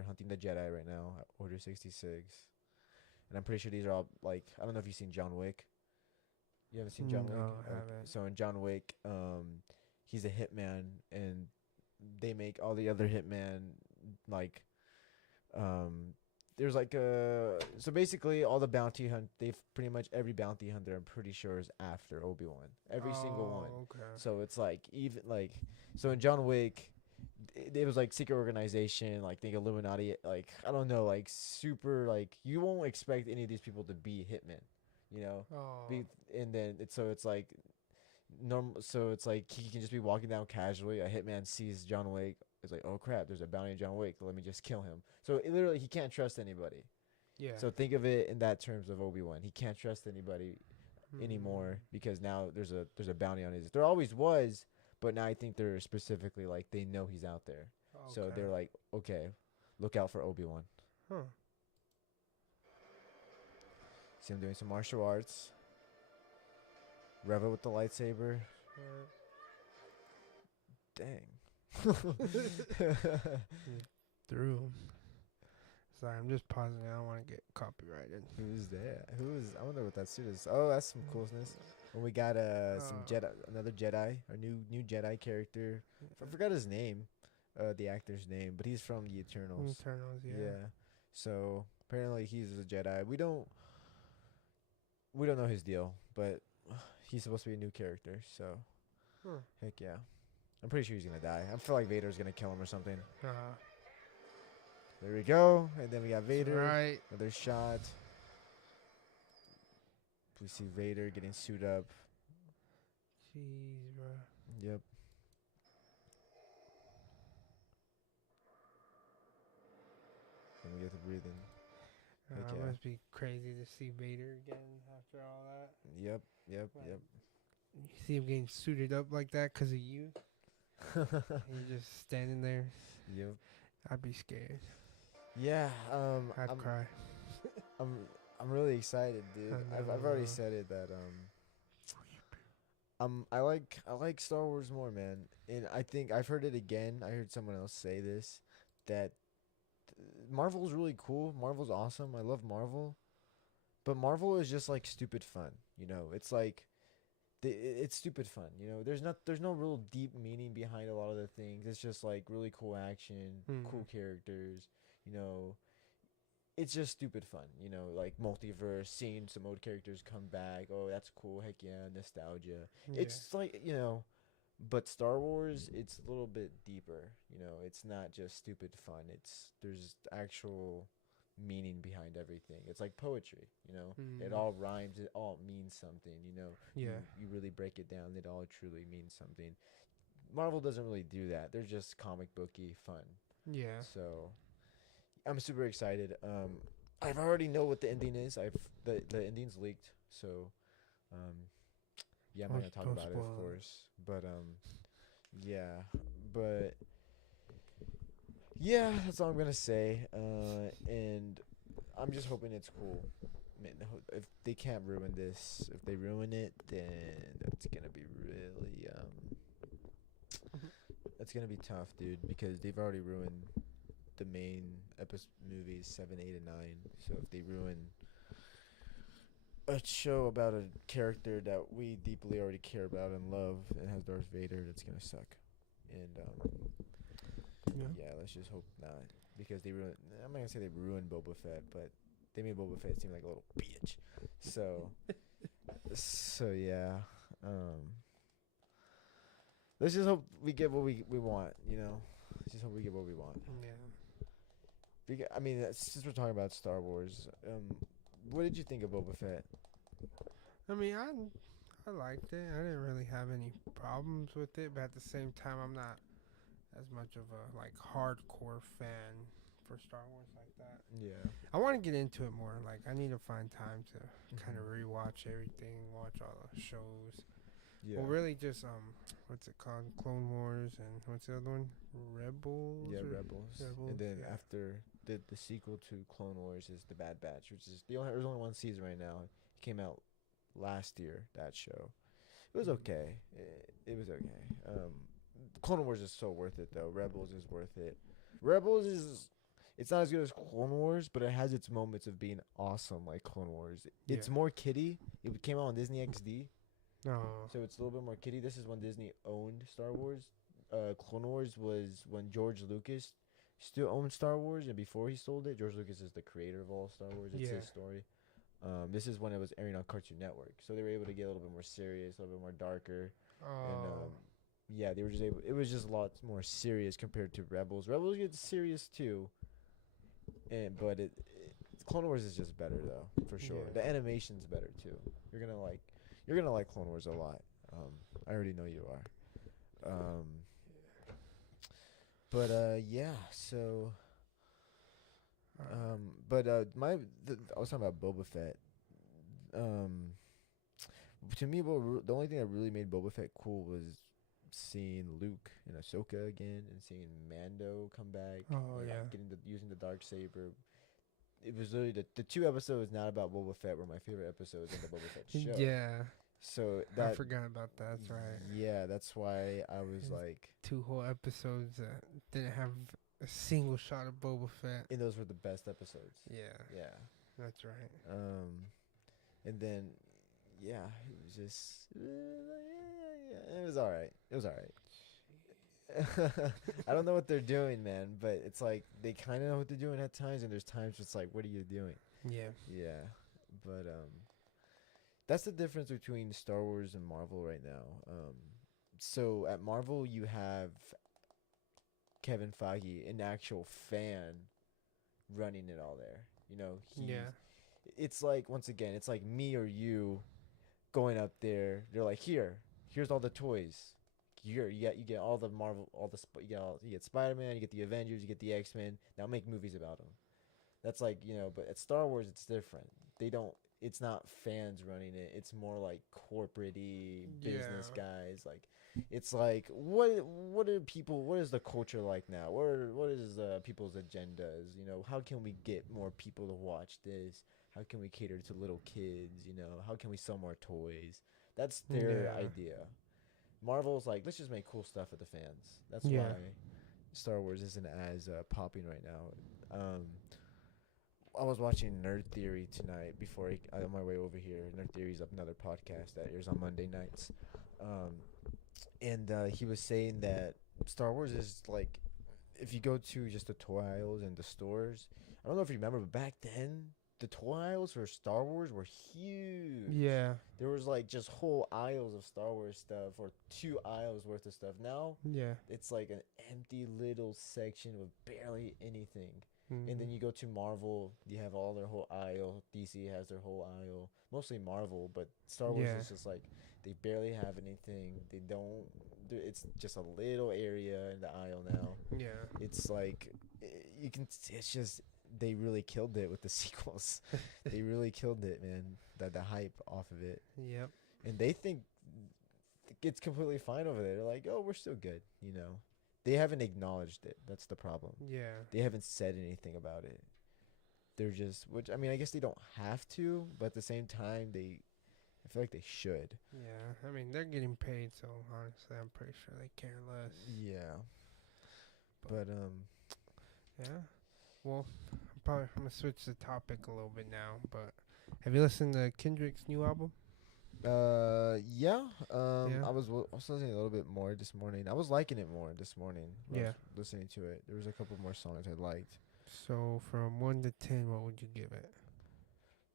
hunting the Jedi right now at Order 66. and I'm pretty sure these are all like I don't know if you've seen John Wick. You haven't seen John Wick? No, I Okay. haven't. So in John Wick, he's a hitman, and they make all the other hitman like um. There's like so basically all the bounty hunt they've pretty much every bounty hunter I'm pretty sure is after Obi-Wan, every single one. Oh, okay. So it's like even like so in John Wick it was like secret organization, like think Illuminati, like I don't know, like super, like you won't expect any of these people to be hitmen, you know. Oh, Be, and then it's so it's like normal. So it's like he can just be walking down casually. A hitman sees John Wick. It's like, oh crap, there's a bounty on John Wick. Let me just kill him. So it literally, he can't trust anybody. yeah. So think of it in that terms of Obi-Wan. He can't trust anybody Mm, anymore because now there's a bounty on his. There always was, but now I think they're specifically like they know he's out there. So okay. they're like, okay, look out for Obi-Wan. Huh. See him doing some martial arts. Reva with the lightsaber. Dang. Through. Sorry, I'm just pausing. I don't want to get copyrighted. Who's that? Who's? I wonder what that suit is. Oh, that's some coolness. When we got some Jedi, another Jedi, our new Jedi character. I forgot his name, the actor's name, but he's from the Eternals. Eternals, yeah. Yeah. So apparently he's a Jedi. We don't know his deal, but he's supposed to be a new character. So Huh. heck yeah. I'm pretty sure he's gonna die. I feel like Vader's gonna kill him or something. There we go. And then we got Vader. Right. Another shot. We see Vader getting suited up. Jeez, bro. Yep. Then we get to breathing. Heck It yeah. must be crazy to see Vader again after all that. Yep. Yep. Like, Yep. you see him getting suited up like that because of you. You're just standing there. Yep. I'd be scared. Yeah. I'd cry. I'm I'm really excited, dude. I've already said it that I like Star Wars more, man. And I think I've heard it again. I heard someone else say this that Marvel's really cool. Marvel's awesome. I love Marvel. But Marvel is just like stupid fun, you know. It's like it's stupid fun, you know. There's no real deep meaning behind a lot of the things. It's just like really cool action, cool characters, you know. It's just stupid fun, you know, like multiverse, seeing some old characters come back. Oh, that's cool. Heck yeah, nostalgia. Yeah. It's like, you know, but Star Wars, it's a little bit deeper, you know. It's not just stupid fun. There's actual meaning behind everything. It's like poetry, you know. It all rhymes, it all means something, you know. Yeah. You really break it down, it all truly means something. Marvel doesn't really do that. They're just comic booky fun. Yeah. So I'm super excited. I've already know what the ending is. The ending's leaked, so um, yeah, I'm not gonna talk Don't about it, of spoil it. course. But yeah, but yeah, that's all I'm gonna say. And I'm just hoping it's cool. Man, if they can't ruin this, if they ruin it, then that's gonna be really that's gonna be tough, dude. Because they've already ruined the main movies 7, 8, and 9. So if they ruin a show about a character that we deeply already care about and love and has Darth Vader, that's gonna suck. And yeah, let's just hope not, because they ruined. I'm not gonna say they ruined Boba Fett, but they made Boba Fett seem like a little bitch. So yeah. Let's just hope we get what we want. You know, let's just hope we get what we want. Yeah. I mean, since we're talking about Star Wars, what did you think of Boba Fett? I mean, I liked it. I didn't really have any problems with it, but at the same time, I'm not as much of a like hardcore fan for Star Wars like that. Yeah. I want to get into it more. Like, I need to find time to kind of rewatch everything, watch all the shows. Yeah. Well, really, just what's it called? Clone Wars, and what's the other one? Rebels. Yeah, or- Rebels. Rebels. And then yeah. after the sequel to Clone Wars is the Bad Batch, which is there's only one season right now. It came out last year. That show, it was okay. It was okay. Clone Wars is so worth it though. Rebels is worth it. Rebels is It's not as good as Clone Wars, but it has its moments of being awesome, like Clone Wars. It's Yeah. more kiddie. It came out on Disney XD, Oh. so it's a little bit more kiddie. This is when Disney owned Star Wars. Clone Wars was when George Lucas still owned Star Wars, and before he sold it, George Lucas is the creator of all Star Wars. It's Yeah. his story. This is when it was airing on Cartoon Network, so they were able to get a little bit more serious, a little bit more darker, and Oh. yeah, they were just able. It was just a lot more serious compared to Rebels. Rebels gets serious too, but Clone Wars is just better though, for sure. Yeah. The animation's better too. You're gonna like Clone Wars a lot. I already know you are. But yeah. So I was talking about Boba Fett. Um, to me, the only thing that really made Boba Fett cool was seeing Luke and Ahsoka again, and seeing Mando come back. Oh, and yeah. Using the dark saber. It was really the 2 episodes not about Boba Fett were my favorite episodes in the Boba Fett show. Yeah. So I forgot about that. That's right. Yeah, that's why I was It's- like, 2 whole episodes that didn't have a single shot of Boba Fett. and those were the best episodes. Yeah. Yeah. That's right. And then, yeah, it was just, yeah, it was all right. It was all right. I don't know what they're doing, man, but it's like they kind of know what they're doing at times, and there's times it's like, what are you doing? Yeah. Yeah, but that's the difference between Star Wars and Marvel right now. So at Marvel, you have Kevin Feige, an actual fan, running it all there. You know, Yeah. it's like, once again, it's like me or you going up there. They're like, here's all the toys. You get all the Marvel, you get Spider-Man, you get the Avengers, you get the X-Men. Now make movies about them. That's like, but at Star Wars it's different. It's not fans running it. It's more like corporate-y business guys. Like, it's like, what is the culture like now? What is people's agendas? How can we get more people to watch this? How can we cater to little kids? How can we sell more toys? That's their idea. Marvel's like, let's just make cool stuff for the fans. That's why Star Wars isn't as popping right now. I was watching Nerd Theory tonight on my way over here. Nerd Theory is another podcast that airs on Monday nights. And he was saying that Star Wars is like, if you go to just the toy aisles and the stores, I don't know if you remember, but back then, the toy aisles for Star Wars were huge. Yeah. There was like just whole aisles of Star Wars stuff, or 2 aisles worth of stuff. Now, Yeah. it's like an empty little section with barely anything. Mm-hmm. And then you go to Marvel, you have all their whole aisle. DC has their whole aisle. Mostly Marvel, but Star Wars is just like, they barely have anything. They don't. It's just a little area in the aisle now. Yeah. It's like, it's just, they really killed it with the sequels. They really killed it, man. The hype off of it. Yep. And they think it's completely fine over there. They're like, oh, we're still good, They haven't acknowledged it. That's the problem. Yeah. They haven't said anything about it. They're just, I guess they don't have to, but at the same time, I feel like they should. Yeah. I mean, they're getting paid, so honestly, I'm pretty sure they care less. Yeah. But yeah. Well, I'm gonna switch the topic a little bit now, but have you listened to Kendrick's new album? yeah. Yeah. I was listening a little bit more this morning. I was liking it more this morning. When I was listening to it. There was a couple more songs I liked. So from 1 to 10, what would you give it?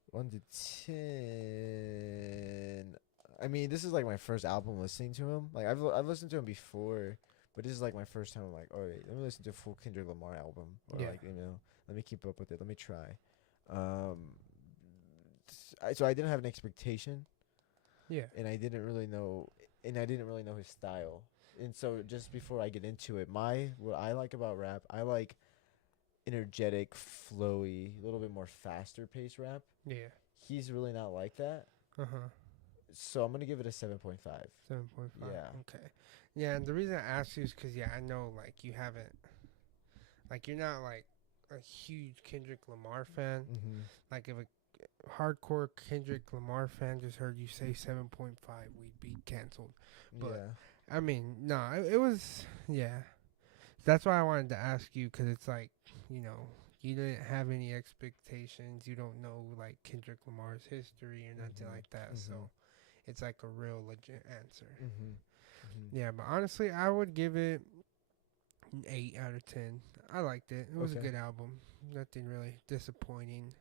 1 to 10. I mean, this is like my first album listening to him. Like, I've listened to him before, but this is like my first time. I'm like, all right, let me listen to a full Kendrick Lamar album. Or like, let me keep up with it. Let me try. So I didn't have an expectation. Yeah. And I didn't really know his style. And so just before I get into it, what I like about rap, I like energetic, flowy, a little bit more faster paced rap. Yeah. He's really not like that. Uh-huh. So I'm going to give it a 7.5. 7.5. Yeah. Okay. Yeah, and the reason I asked you is because, I know, like, you haven't, like, you're not, like, a huge Kendrick Lamar fan. Mm-hmm. Like, if a hardcore Kendrick Lamar fan just heard you say 7.5, we'd be canceled. But, I mean, no, it was, That's why I wanted to ask you, because it's like, you didn't have any expectations. You don't know like Kendrick Lamar's history or nothing Mhm. like that. Mhm. So it's like a real legit answer. Mhm. Mhm. Yeah, but honestly, I would give it an 8 out of 10. I liked it. It was a Okay. good album. Nothing really disappointing.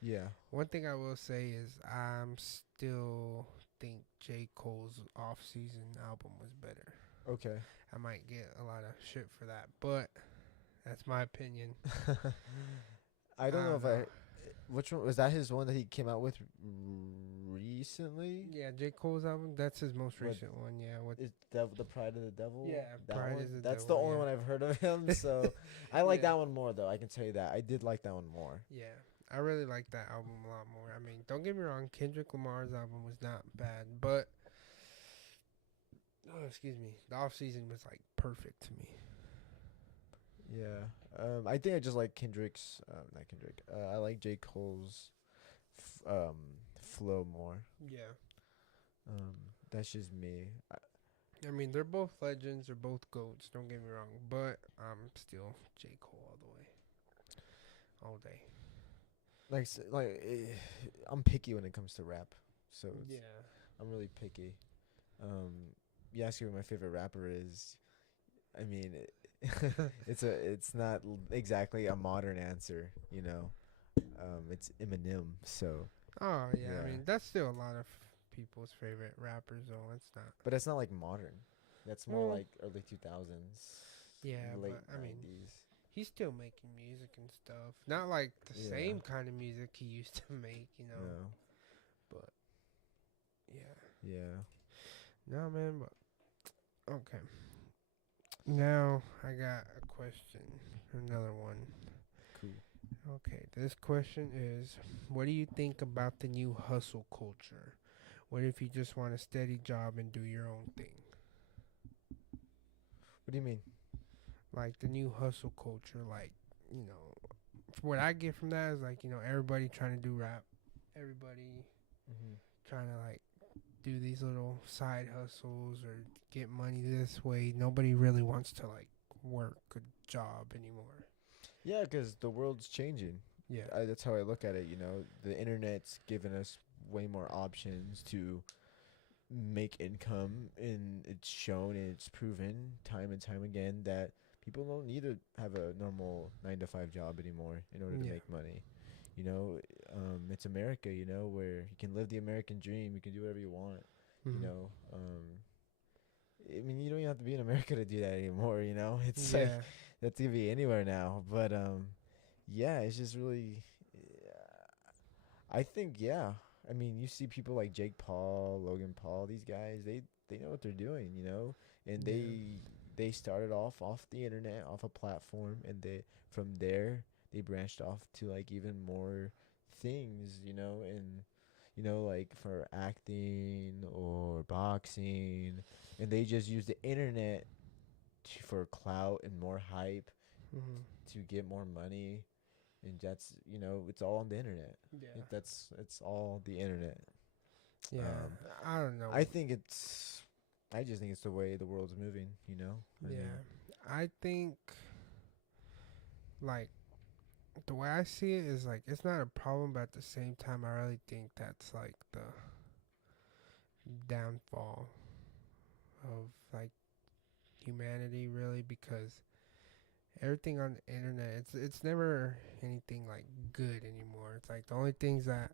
Yeah. One thing I will say is I'm still think J. Cole's off season album was better. Okay. I might get a lot of shit for that, but that's my opinion. I I don't know don't if know. I. Which one was that? His one that he came out with recently? Yeah, J. Cole's album, that's his most What recent one. Yeah, what? is the Pride of the Devil? Yeah, That Pride one. is the That's the Devil. only one I've heard of him. So I like Yeah, that one more though. I can tell you that I did like that one more. yeah. I really like that album a lot more. I mean, don't get me wrong, Kendrick Lamar's album was not bad, but oh, excuse me, the off season was like perfect to me. Yeah. I think I just like Kendrick's. Not Kendrick. I like J Cole's. Flow more. Yeah. That's just me. I mean, they're both legends. They're both goats. Don't get me wrong, but I'm still J Cole all the way, all day. I'm picky when it comes to rap, so Yeah. I'm really picky. Um, you ask me what my favorite rapper is. I mean, it's not exactly a modern answer, you know. It's Eminem, so Oh yeah. I yeah, mean, that's still a lot of people's favorite rappers, though. It's not. but it's not like modern. That's more Well, like early 2000s, yeah, late but I mean, 90s. he's still making music and stuff. Not like the Yeah, same kind of music he used to make, you know. no, But yeah. yeah, No man, but okay. Now I got a question. Another one. cool. Okay, this question is, what do you think about the new hustle culture? What if you just want a steady job and do your own thing? What do you mean? Like the new hustle culture, like, you know, what I get from that is like, everybody trying to do rap. Everybody Mm-hmm. trying to like do these little side hustles or get money this way. Nobody really wants to like work a job anymore. Yeah, because the world's changing. Yeah. That's how I look at it. You know, the internet's given us way more options to make income, and it's shown and it's proven time and time again that people don't need to have a normal 9 to 5 job anymore in order to Yeah. make money. You know, it's America. You know, where you can live the American dream. You can do whatever you want. You Mhm. know, I mean, you don't even have to be in America to do that anymore. You know, it's like Yeah. that's gonna be anywhere now. But yeah, it's just really. I think yeah. I mean, you see people like Jake Paul, Logan Paul. These guys, they know what they're doing. You know, and Yeah. they started off the internet, off a platform, and they from there they branched off to like even more things. You know, and like for acting or boxing, and they just use the internet for clout and more hype Mhm. to get more money, and that's it's all on the internet. Yeah. It's all the internet. Yeah. Um, I don't know. I think I just think it's the way the world's moving. I mean, Yeah. I think like the way I see it is like it's not a problem, but at the same time I really think that's like the downfall of like humanity really because everything on the internet it's never anything like good anymore. It's like the only things that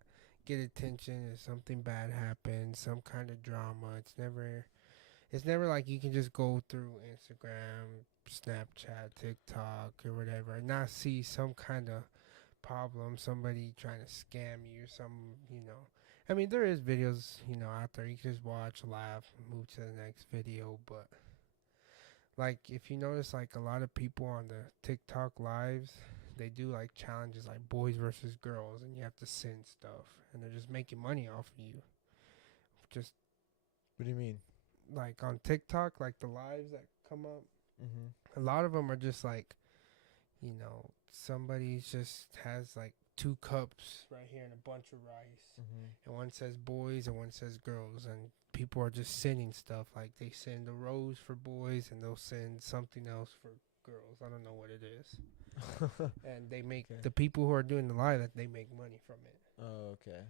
get attention is something bad happens, some kind of drama. It's never like you can just go through Instagram, Snapchat, TikTok or whatever and not see some kind of problem, somebody trying to scam you, I mean there is videos, out there you can just watch, laugh, move to the next video, but like if you notice like a lot of people on the TikTok lives, they do like challenges like boys versus girls and you have to send stuff and they're just making money off of you. Just what do you mean? like on TikTok, like the lives that come up, Mhm. a lot of them are just like, somebody just has like two cups right here and a bunch of rice. Mhm. And one says boys and one says girls. And people are just sending stuff. Like they send a rose for boys and they'll send something else for girls. I don't know what it is. and they make Okay. the people who are doing the live that they make money from it. Oh, okay.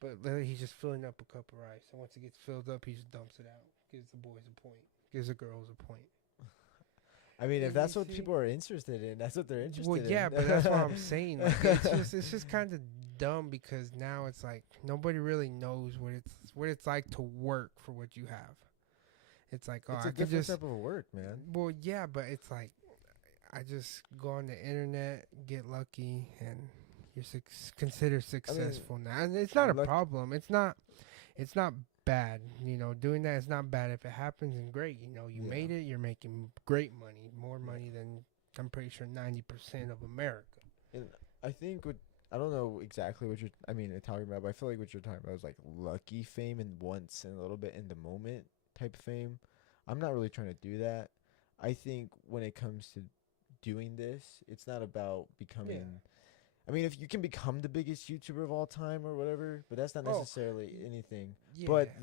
But literally, he's just filling up a cup of rice, and once it gets filled up, he just dumps it out. Gives the boys a point. Gives the girls a point. I mean, if And you that's what see, people are interested in, that's what they're well, interested yeah, in. but that's what I'm saying. Like, it's just kind of dumb because now it's like nobody really knows what it's like to work for what you have. It's like, oh, It's I a could different just, type of work, man. well, yeah, but it's like I just go on the internet, get lucky, and you're considered successful now. And it's not a luck. problem. It's not bad. You know, doing that is not bad. If it happens, and great. You know, you Yeah. made it. You're making great money, more Yeah. money than I'm pretty sure 90% of America. And I think what I don't know exactly what you're. I mean, talking about, but I feel like what you're talking about is like lucky fame and once and a little bit in the moment type of fame. I'm not really trying to do that. I think when it comes to doing this, it's not about becoming. I mean, if you can become the biggest YouTuber of all time or whatever, but that's not Oh, necessarily anything. yeah. But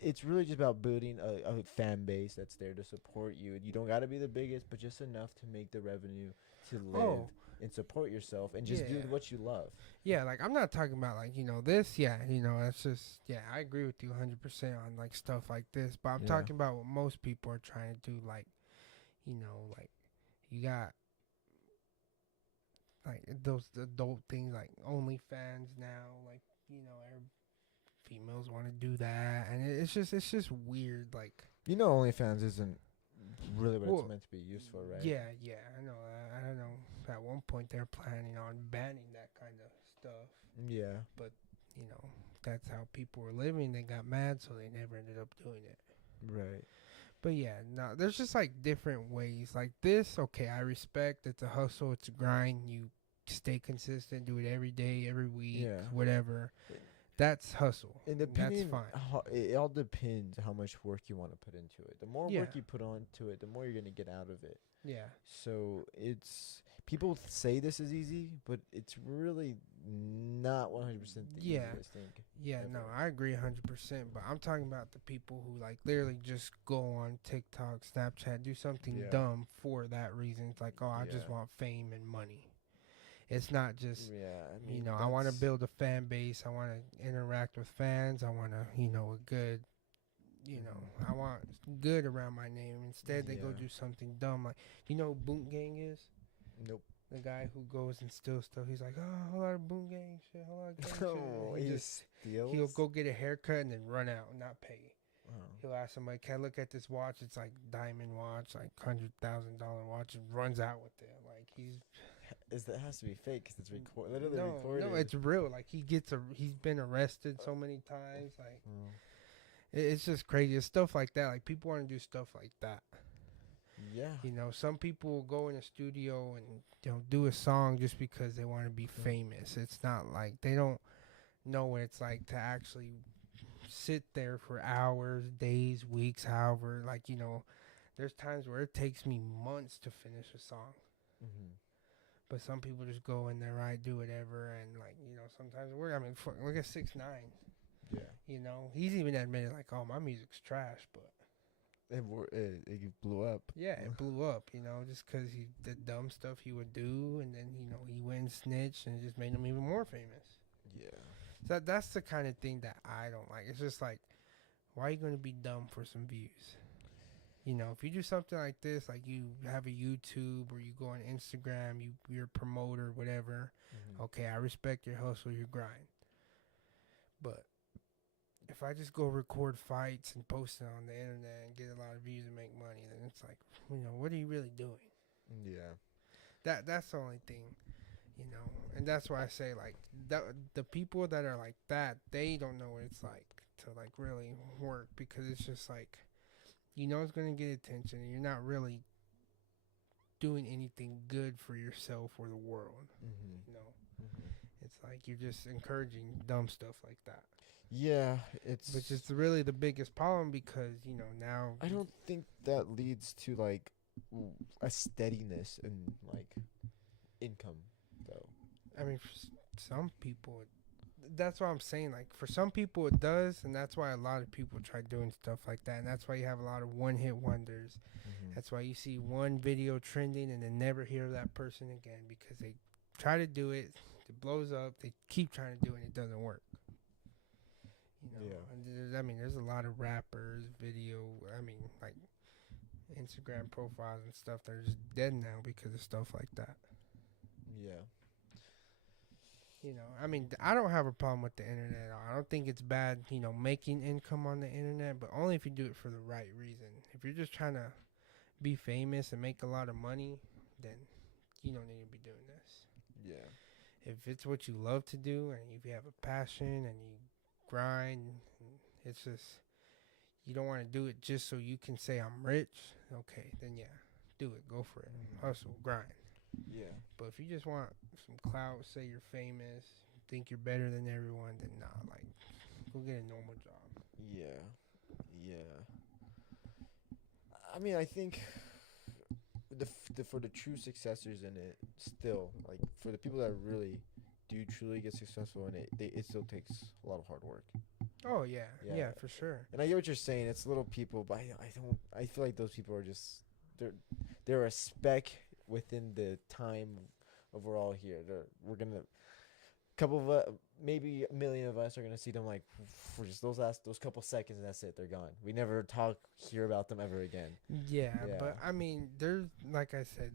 it's really just about building a fan base that's there to support you. And you don't got to be the biggest, but just enough to make the revenue to live Oh, and support yourself and just do yeah. what you love. Yeah, like I'm not talking about like, this, yeah, that's just yeah, I agree with you 100% on like stuff like this, but I'm Yeah. talking about what most people are trying to do like, like you got like those adult things like OnlyFans now, like, females want to do that and it's just weird like You know, OnlyFans isn't really what well, it's meant to be used for, right? yeah, I know. I don't know. At one point, they're planning on banning that kind of stuff. Yeah. But that's how people were living. They got mad, so they never ended up doing it. Right. But yeah, no, there's just like different ways. Like this, okay, I respect. It's a hustle. It's a grind. You stay consistent. Do it every day, every week, Yeah. whatever. That's hustle. And That's depending, fine. it all depends how much work you want to put into it. The more Yeah, work you put onto it, the more you're gonna get out of it. yeah, So it's people say this is easy, but it's really not 100% the yeah. easiest thing. Yeah, no, ever. I agree 100%. But I'm talking about the people who like literally just go on TikTok, Snapchat, do something Yeah. dumb for that reason. It's like, oh, I just Yeah. want fame and money. It's not just, Yeah, I mean I want to that's build a fan base. I want to interact with fans. I want to, a good, I want good around my name. Instead, they go Yeah. do something dumb. Like, you know who Boot Gang is? Nope. The guy who goes and steals stuff. He's like, oh, a whole lot of Boot Gang shit, a whole lot of gang Oh, shit. he Just steals. he'll go get a haircut and then run out and not pay. Oh. He'll ask somebody, "Can I look at this watch? It's like diamond watch, like $100,000 watch." And runs out with it. Like That has to be fake because it's literally recorded. no, it's real. Like he's been arrested so many times. Like Oh. it's just crazy. It's stuff like that. Like people want to do stuff like that. Yeah. Some people will go in a studio and do a song just because they want to be famous. It's not like they don't know what it's like to actually sit there for hours, days, weeks, however. Like, there's times where it takes me months to finish a song. Mm-hmm. But some people just go in there, right, do whatever, and like, sometimes it works. I mean, look at 6ix9ine. Yeah. He's even admitted like, oh, my music's trash, but It blew up. yeah, it blew up. Just because the dumb stuff he would do, and then he went and snitched, and it just made him even more famous. Yeah. So that's the kind of thing that I don't like. It's just like, why are you going to be dumb for some views? If you do something like this, like you have a YouTube or you go on Instagram, you're a promoter, whatever. Mm-hmm. Okay, I respect your hustle, your grind. But if I just go record fights and post it on the internet and get a lot of views and make money, then it's like, what are you really doing? Yeah. That's the only thing, and that's why I say like the people that are like that, they don't know what it's like to like really work, because it's just like, it's gonna get attention and you're not really doing anything good for yourself or the world. Mm-hmm. Mm-hmm. It's like you're just encouraging dumb stuff like that. Yeah, Which is really the biggest problem, because now I don't think that leads to like a steadiness in like income though. I mean, for some people, that's what I'm saying. Like for some people it does, and that's why a lot of people try doing stuff like that, and that's why you have a lot of one-hit wonders. Mm-hmm. That's why you see one video trending and then never hear of that person again because they try to do it, it blows up. They keep trying to do it, and it doesn't work. You know, Yeah. and there's a lot of rappers, like Instagram profiles and stuff that are just dead now because of stuff like that. Yeah. I don't have a problem with the internet at all. I don't think it's bad, making income on the internet, but only if you do it for the right reason. If you're just trying to be famous and make a lot of money, then you don't need to be doing this. Yeah. If it's what you love to do and if you have a passion and you grind, it's just you don't want to do it just so you can say I'm rich. Okay, then yeah, do it. Go for it. Hustle, grind. Yeah. But if you just want some clout, say you're famous, think you're better than everyone, then nah, like go get a normal job. Yeah. Yeah. I mean, I think for the true successors in it, still like for the people that really do truly get successful in it, it still takes a lot of hard work. Oh yeah, Yeah. yeah, for sure. And I get what you're saying. It's little people, but I feel like those people are just they're a speck within the time of we're all here. We're gonna couple of maybe a million of us are gonna see them like for just those couple seconds, and that's it. They're gone. We never hear about them ever again. Yeah, Yeah. but I mean, there's like I said,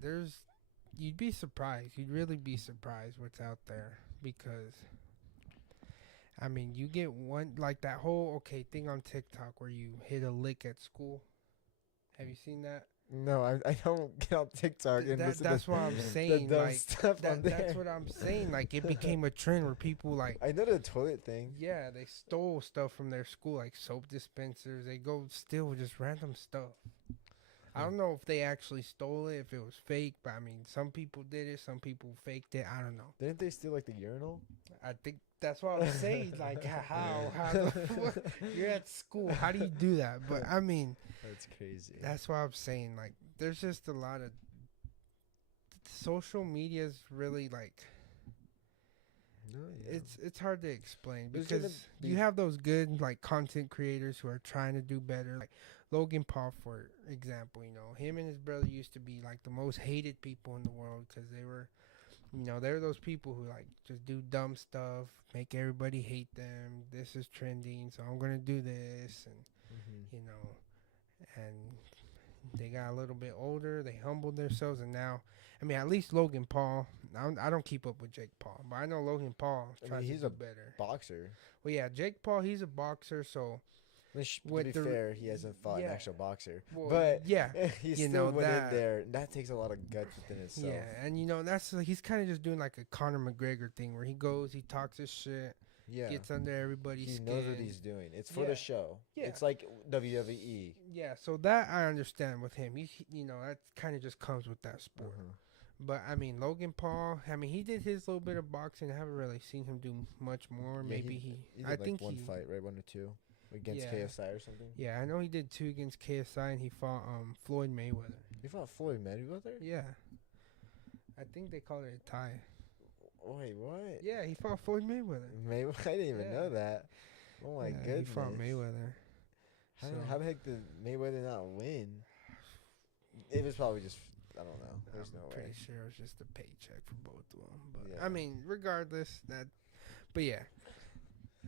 you'd be surprised. You'd really be surprised what's out there because. I mean, you get one like that whole thing on TikTok where you hit a lick at school. Have you seen that? No, I don't get on TikTok and listen that's to what I'm the saying. dumb Like stuff on there. that's what I'm saying. Like it became a trend where people like I know the toilet thing. yeah, they stole stuff from their school like soap dispensers. They go steal just random stuff. I don't know if they actually stole it, if it was fake, but I mean, some people did it, some people faked it. I don't know. Didn't they steal like the urinal? I think that's what I'm saying. Like how the fuck you're at school? How do you do that? But I mean, That's crazy. that's why I'm saying. Like, there's just a lot of social media is really like No, yeah. it's hard to explain There's gonna because be- you have those good like content creators who are trying to do better. Like Logan Paul, for example, him and his brother used to be like the most hated people in the world because they were. They're those people who like just do dumb stuff, make everybody hate them. This is trending, so I'm gonna do this, and and they got a little bit older. They humbled themselves, and now, I mean, at least Logan Paul. I don't keep up with Jake Paul, but I know Logan Paul tries he's to a do better. boxer. Well, yeah, Jake Paul, he's a boxer, so. To be fair, he hasn't fought an actual boxer, Well, but yeah, he you still know, went in that- there. That takes a lot of guts within itself. yeah, and that's he's kind of just doing like a Conor McGregor thing where he goes, he talks his shit, Yeah, gets under everybody's he skin. knows what he's doing. It's for Yeah. the show. Yeah. It's like WWE. Yeah, so that I understand with him. That kind of just comes with that sport. Uh-huh. But I mean, Logan Paul. I mean, he did his little bit of boxing. I haven't really seen him do much more. Yeah, Maybe he did I like think one fight, right? 1 or 2 against Yeah. KSI or something. Yeah, I know he did 2 against KSI, and he fought Floyd Mayweather. He fought Floyd Mayweather. Yeah, I think they call it a tie. Wait, what? Yeah, he fought Floyd Mayweather. I didn't even Yeah. know that. Oh my Yeah, goodness. he fought Mayweather. How the heck did Mayweather not win? It was probably just I don't know. There's I'm no pretty way. sure it was just a paycheck for both of them. But Yeah. I mean, regardless, but yeah.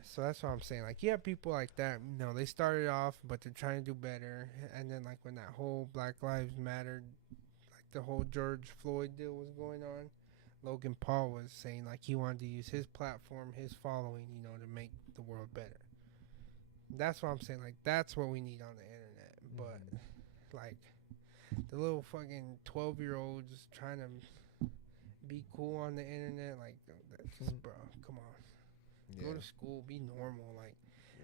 So that's what I'm saying. Like, you have people like that. They started off, but they're trying to do better. And then, like, when that whole Black Lives Matter, like the whole George Floyd deal was going on, Logan Paul was saying like he wanted to use his platform, his following, to make the world better. That's what I'm saying. Like, that's what we need on the internet. But like the little fucking 12-year-olds trying to be cool on the internet, like that's just, bro, come on. Go to school, be normal. Like,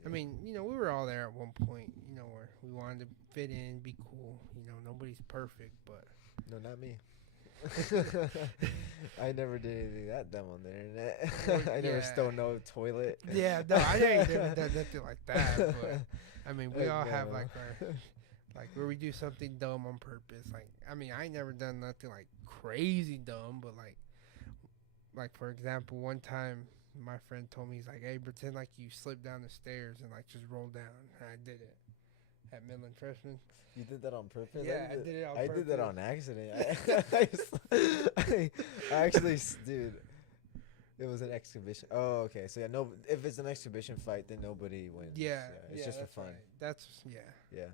I mean, we were all there at one point, where we wanted to fit in, be cool. Nobody's perfect, but No, not me. I never did anything that dumb on the internet. I never Yeah. stole no toilet. yeah, no, I ain't never done nothing like that. But I mean, we all have No. like our where we do something dumb on purpose. Like, I mean, I ain't never done nothing like crazy dumb, but like for example, one time my friend told me, he's like, "Hey, pretend like you slip down the stairs and like just roll down." And I did it at Midland Freshman. You did that on purpose? Yeah, I did it on I purpose. did that on accident. I actually, dude, it was an exhibition. Oh, okay. So yeah, no. If it's an exhibition fight, then nobody wins. Yeah, It's just for that's fun. right. That's yeah. Yeah.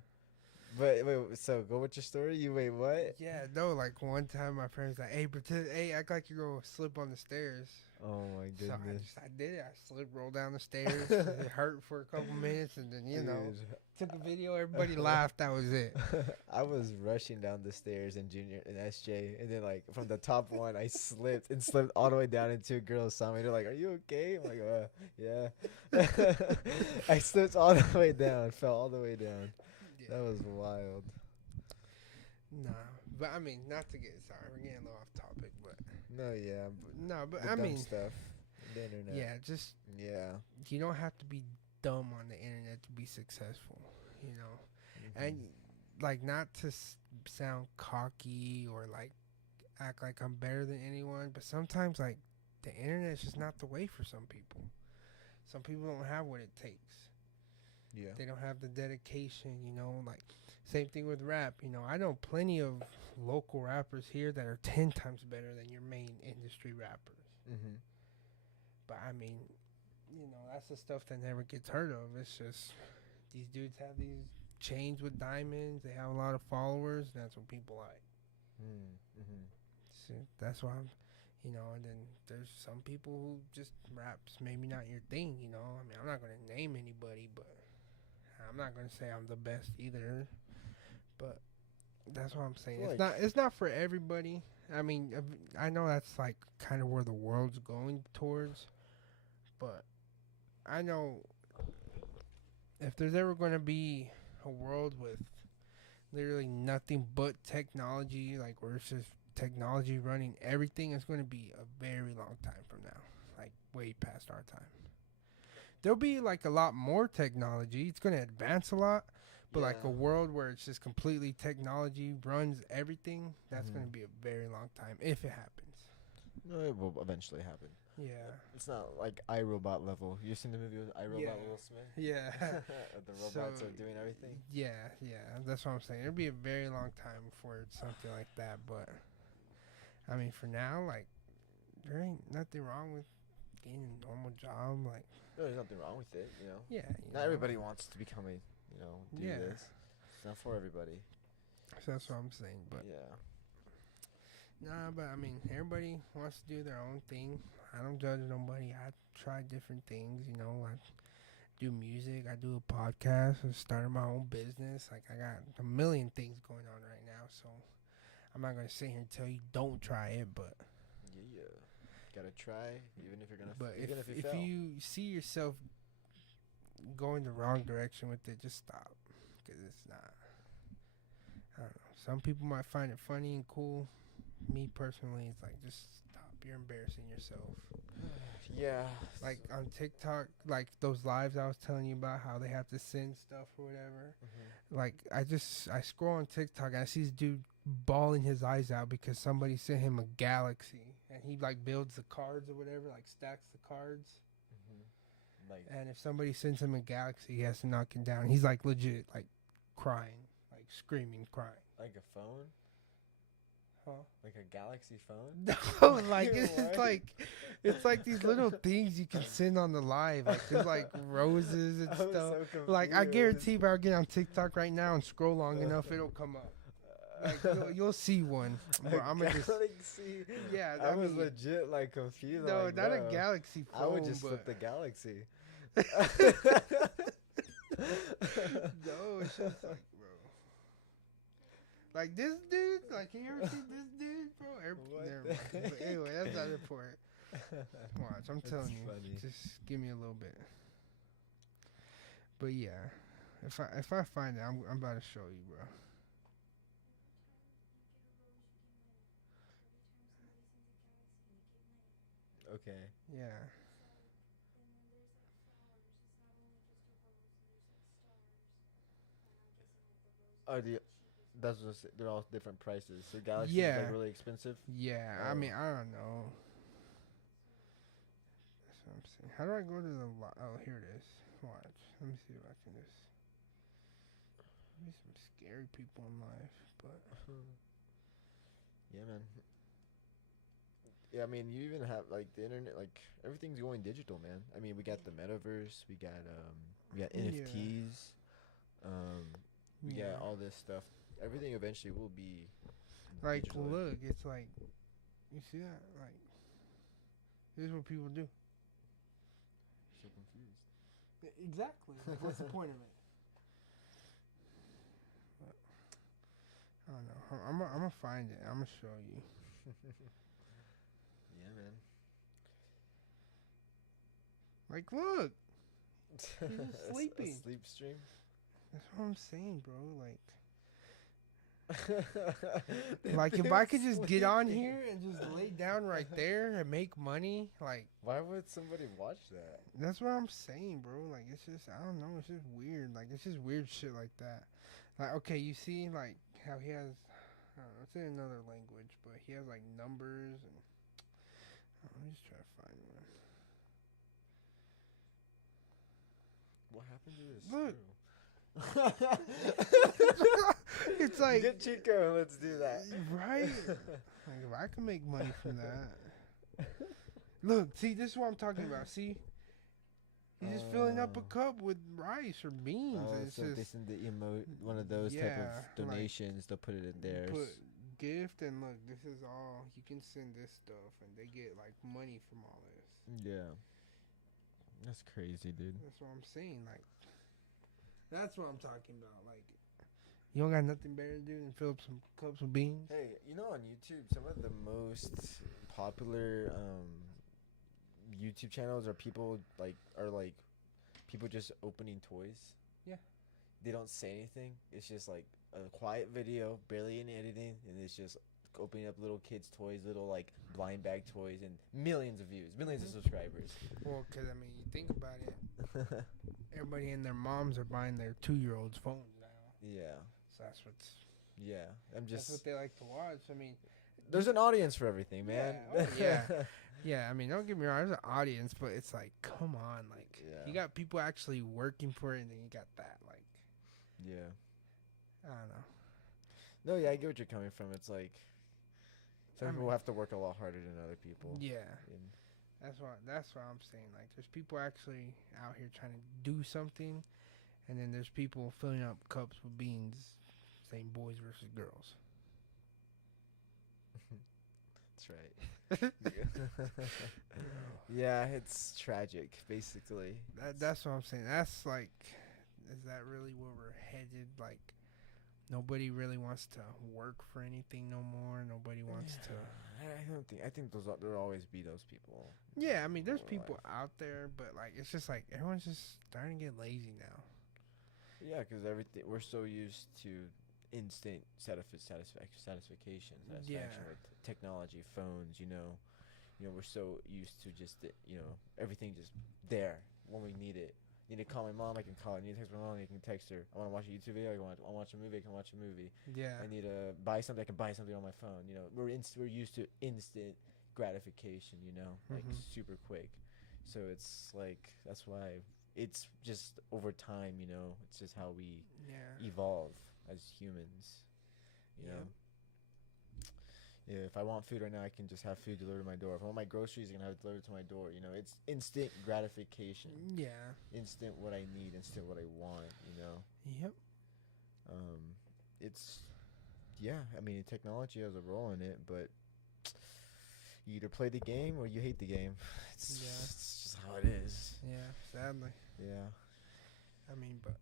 But wait, so go with your story. You wait, what? Yeah, no, like one time my friend's like, "Hey, pretend, hey, act like you're gonna slip on the stairs." Oh my So goodness. I did it. I slipped, rolled down the stairs. It hurt for a couple minutes, and then Dude. took a video. Everybody laughed. That was it. I was rushing down the stairs in junior in SJ, and then like from the top one, I slipped and slipped all the way down, and two girls saw me. They're like, "Are you okay?" I'm like, "Yeah." I slipped all the way down, fell all the way down. Yeah. That was wild. Nah, but I mean, not to get sorry, we're getting a little off topic, but No, yeah, but no, but the I dumb mean, stuff, the internet. yeah, just Yeah. you don't have to be dumb on the internet to be successful, you know, and like not to sound cocky or like act like I'm better than anyone, but sometimes like the internet's just not the way for some people. Some people don't have what it takes. Yeah. They don't have the dedication, you know, like same thing with rap, you know. I know plenty of local rappers here that are 10 times better than your main industry rappers. Mhm. But I mean, you know, that's the stuff that never gets heard of. It's just these dudes have these chains with diamonds. They have a lot of followers. And that's what people like. Mhm. So that's why I'm, you know, and then there's some people who just raps maybe not your thing, you know. I mean, I'm not going to name anybody, but I'm not going to say I'm the best either. But that's what I'm saying. Like- It's not for everybody. I mean, I know that's like kind of where the world's going towards, but I know if there's ever going to be a world with literally nothing but technology, like where it's just technology running everything, it's going to be a very long time from now, like way past our time. There'll be like a lot more technology. It's going to advance a lot, but like a Yeah. world where it's just completely technology runs everything, that's Mhm. going to be a very long time if it happens. No, it will eventually happen. Yeah. It's not like iRobot level. You seen the movie with iRobot Yeah. Will Smith? Yeah. The robots So, are doing everything. Yeah, that's what I'm saying. It'll be a very long time before it's something like that, but I mean, for now, like, there ain't nothing wrong with getting a normal job, like, No, there's nothing wrong with it, you know. yeah. Not everybody wants to become a, do Yeah. this. It's not for everybody. So that's what I'm saying, but Yeah. nah, but I mean, everybody wants to do their own thing. I don't judge nobody. I try different things, you know. I do music. I do a podcast. I started my own business. Like, I got a million things going on right now, so I'm not gonna sit here and tell you don't try it, but Yeah. Gotta try, even if you're gonna. but Even if you if fail. you see yourself going the wrong direction with it, just stop, because it's not. I don't know. Some people might find it funny and cool. Me personally, it's like, just stop. You're embarrassing yourself. Yeah. Like on TikTok, like those lives I was telling you about, how they have to send stuff or whatever. Like I scroll on TikTok and I see this dude bawling his eyes out because somebody sent him a galaxy, and he like builds the cards or whatever, like stacks the cards. Like. And if somebody sends him a galaxy, he has to knock it down. He's like legit, like crying, like screaming, crying. Like a phone. Huh? Like a Galaxy phone. No, like What? it's like these little things you can send on the live. Like there's like roses and I was stuff. so Like I confused. guarantee if I get on TikTok right now and scroll long enough, it'll come up. Like you'll see one. Bro, I'm gonna just Galaxy. yeah. I was mean, legit like confused. no, like, not bro, a galaxy phone. I would just but flip the Galaxy. no, it's just like, bro. Like this dude, like you ever see this dude, bro? What Never the mind. But heck? anyway, that's not the point. Watch, I'm That's telling you. funny. Just give me a little bit. But yeah, if I find it, I'm about to show you, bro. Okay. Yeah. Oh, they're all different prices. So Galaxy is Yeah. like really expensive. Yeah, I Oh. mean, I don't know. So I'm saying. How do I go to the? Oh, here it is. Watch. Let me see if I can just. Maybe some scary people in life, but Yeah, man. Yeah, I mean, you even have like the internet, like everything's going digital, man. I mean, we got the metaverse, we got yeah, NFTs, we got yeah. all this stuff. Everything eventually will be Like, digital. look, it's like, you see that? Like, this is what people do. So confused. Exactly. Like, what's the point of it? But, I don't know. I'm gonna find it. I'm gonna show you. Yeah, man. Like, look, he's just A sleeping. sleep stream. That's what I'm saying, bro. That Like if I dude's could just get on sleeping. here and just lay down right there and make money, like Why would somebody watch that? that's what I'm saying, bro. Like it's just I don't know, it's just weird. Like it's just weird shit like that. Like okay, you see like how he has I don't know, it's in another language, but he has like numbers and let me just try to find one. What happened to this Look. screw? It's like Get Chico and let's do that. right? Like if I can make money from that. Look, see, this is what I'm talking about. See, he's just filling up a cup with rice or beans. Oh, It's so just they send the emote, one of those type yeah, of donations. They'll put it in like, theirs. put gift and look, this is all you can send this stuff, and they get like money from all this. Yeah, that's crazy, dude. That's what I'm saying. Like, that's what I'm talking about. Like, you don't got nothing better to do than fill up some cups with beans. Hey, you know on YouTube, some of the most popular YouTube channels are people people just opening toys. Yeah. They don't say anything. It's just like a quiet video, barely any editing, and it's just opening up little kids' toys, little like blind bag toys, and millions of views, millions of subscribers. Well, because I mean, you think about it. Everybody and their moms are buying their 2-year-olds phones now. Yeah. So that's what's. Yeah. That's what they like to watch. I mean, there's an audience for everything, man. Yeah, oh, yeah. Yeah, I mean, don't get me wrong, there's an audience, but it's like, come on, like, you got people actually working for it, and then you got that, like, yeah. I don't know. No, yeah, I get what you're coming from. It's like some people have to work a lot harder than other people. Yeah, that's what I'm saying. Like, there's people actually out here trying to do something, and then there's people filling up cups with beans, saying boys versus girls. That's right. Yeah, it's tragic, basically. That's what I'm saying. That's like, is that really where we're headed? Like, nobody really wants to work for anything no more. Nobody wants to. I don't think. I think there'll always be those people. Yeah, I mean, there's people out there, but like, it's just like everyone's just starting to get lazy now. Yeah, because we're so used to instant satisfaction with technology, phones. We're so used to just everything just there when we need it. Need to call my mom, I can call her. Need to text my mom, I can text her. I want to watch a YouTube video, I want to watch a movie, I can watch a movie. Yeah. I need to buy something, I can buy something on my phone. We're used to instant gratification. Like super quick. So it's like that's why it's just over time. It's just how we evolve as humans. You know. Yeah, if I want food right now, I can just have food delivered to my door. If I want my groceries, I can have it delivered to my door. It's instant gratification. Yeah. Instant what I need, instant what I want, Yep. I mean, technology has a role in it, but you either play the game or you hate the game. It's just how it is. Yeah, sadly. Yeah. I mean, but.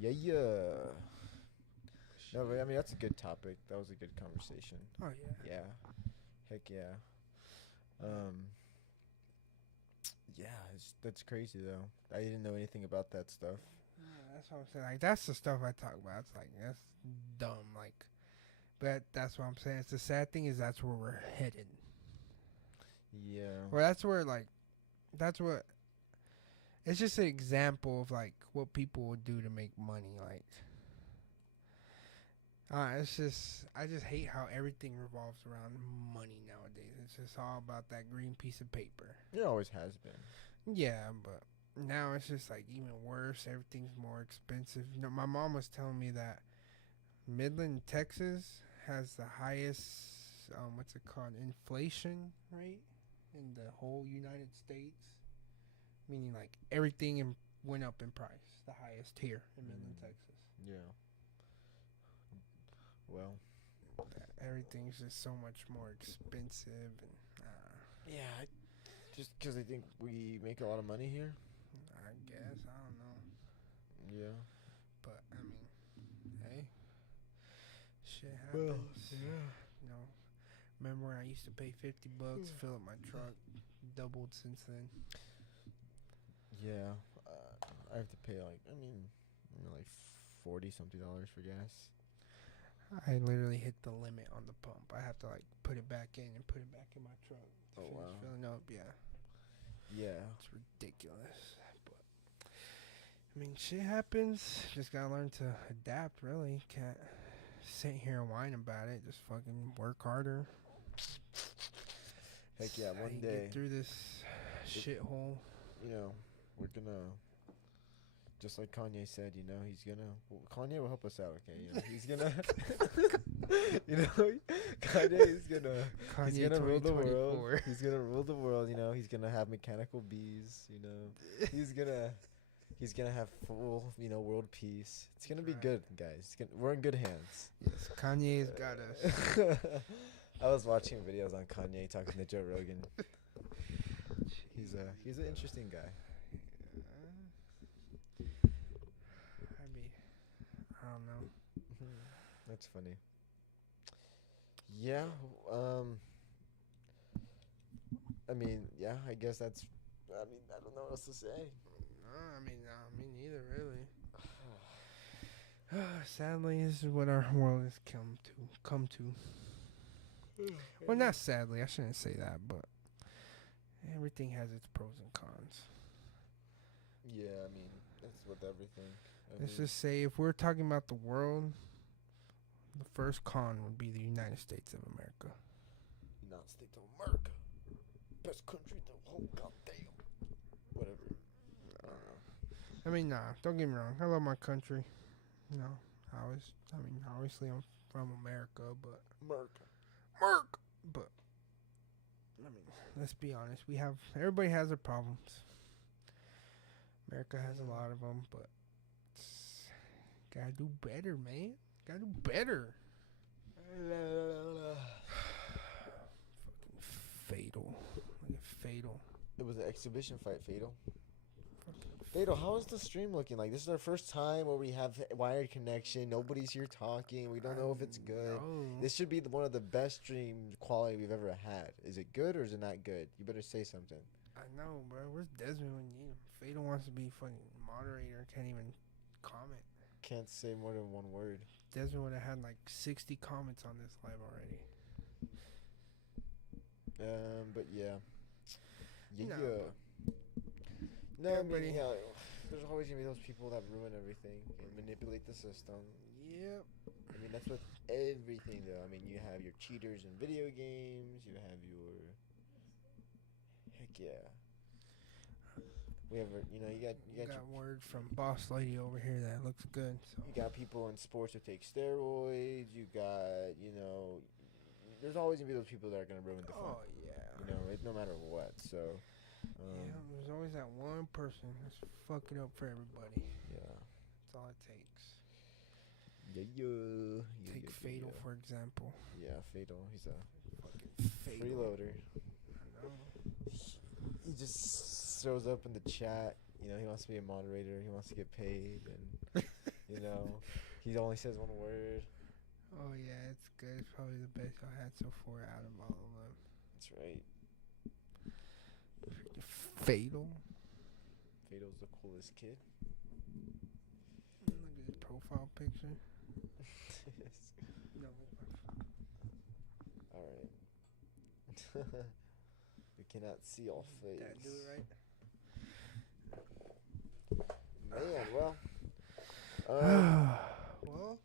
Yeah. No, but I mean, that's a good topic. That was a good conversation. Oh, yeah. Yeah. Heck yeah. Yeah, that's crazy, though. I didn't know anything about that stuff. Yeah, that's what I'm saying. Like, that's the stuff I talk about. It's like, that's dumb. Like, but that's what I'm saying. It's the sad thing is that's where we're headed. Yeah. Well, that's where, like, that's what. It's just an example of, like, what people would do to make money. Like, It's just I just hate how everything revolves around money nowadays. It's just all about that green piece of paper. It always has been. Yeah, but now it's just like even worse. Everything's more expensive. You know, my mom was telling me that Midland, Texas, has the highest what's it called, inflation rate in the whole United States. Meaning like went up in price. The highest here in Midland, Texas. Yeah. Well. Everything's just so much more expensive and. Yeah. Just because I think we make a lot of money here. I guess I don't know. Yeah. But I mean, hey, shit Well, happens. yeah. You know, remember when I used to pay $50 to fill up my truck? Doubled since then. Yeah. I have to pay like like $40-something for gas. I literally hit the limit on the pump. I have to like put it back in and put it back in my truck. To Oh, finish wow. filling up, yeah. Yeah. It's ridiculous. But I mean, shit happens. Just gotta learn to adapt. Really, can't sit here and whine about it. Just fucking work harder. Heck yeah, How one you day, get through this shithole. we're gonna, just like Kanye said, he's gonna, Kanye will help us out, okay? He's gonna, Kanye is gonna, Kanye he's gonna rule the world. 2024. He's gonna rule the world, he's gonna have mechanical bees, he's gonna have full, world peace. It's gonna be Right. good, guys. We're in good hands. Yes, Kanye's got us. I was watching videos on Kanye talking to Joe Rogan. He's an interesting guy. I don't know. That's funny. Yeah. Yeah. I guess that's. I don't know what else to say. Me neither, really. Sadly, this is what our world has come to. Well, not sadly. I shouldn't say that, but everything has its pros and cons. Yeah, that's with everything. Let's just say if we're talking about the world, the first con would be the United States of America. United States of America, best country in the whole goddamn. Whatever. I don't know. Nah. Don't get me wrong. I love my country. Obviously I'm from America, but But let's be honest. Everybody has their problems. America has a lot of them, but gotta do better, man. Gotta do better. Fucking fatal. Look at fatal. It was an exhibition fight, Fatal. Fatal, how is the stream looking like? This is our first time where we have wired connection. Nobody's here talking. We don't know if it's good. This should be one of the best stream quality we've ever had. Is it good or is it not good? You better say something. I know, bro. Where's Desmond when you need him? Fatal wants to be fucking moderator. Can't even comment. Can't say more than one word. Desmond would have had like 60 comments on this live already. But yeah. No, there's always gonna be those people that ruin everything and manipulate the system. Yep. That's with everything, though. You have your cheaters in video games. You have your... Heck yeah. We have, you got word from Boss Lady over here that looks good. So. You got people in sports who take steroids. You got, there's always gonna be those people that are gonna ruin the fun. Oh yeah. No matter what. So. There's always that one person that's fucking up for everybody. Yeah. That's all it takes. Take Fatal, for example. Yeah, Fatal. He's a fucking Fatal. freeloader. I know. He just shows up in the chat. He wants to be a moderator. He wants to get paid, and he only says one word. Oh yeah, it's good. It's probably the best I had so far out of all of them. That's right. Fatal. Fatal's the coolest kid. Look at his profile picture. No, Alright. We cannot see all face. That do it right? Man, well. Well,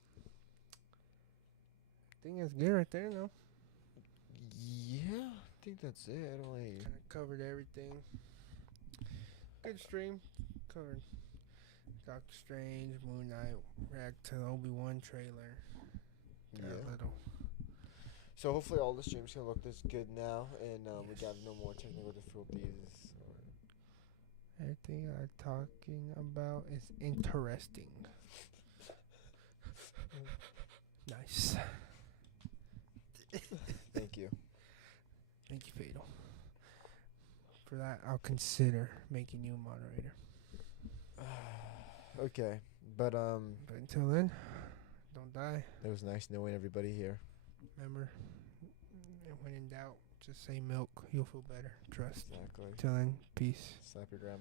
there, no? Yeah, I think that's it. I don't really. Kind of covered everything. Good stream. Covered Doctor Strange, Moon Knight, react to the Obi-Wan trailer. Got Yeah. a little. So hopefully all the streams can look this good now, and we got no more technical difficulties. Everything I'm talking about is interesting. Nice. Thank you. Thank you, Fatal. For that, I'll consider making you a moderator. Okay, but But until then, don't die. it was nice knowing everybody here. Remember, when in doubt, just say milk. You'll feel better. Trust. Exactly. Till then, peace. Slap your grandma.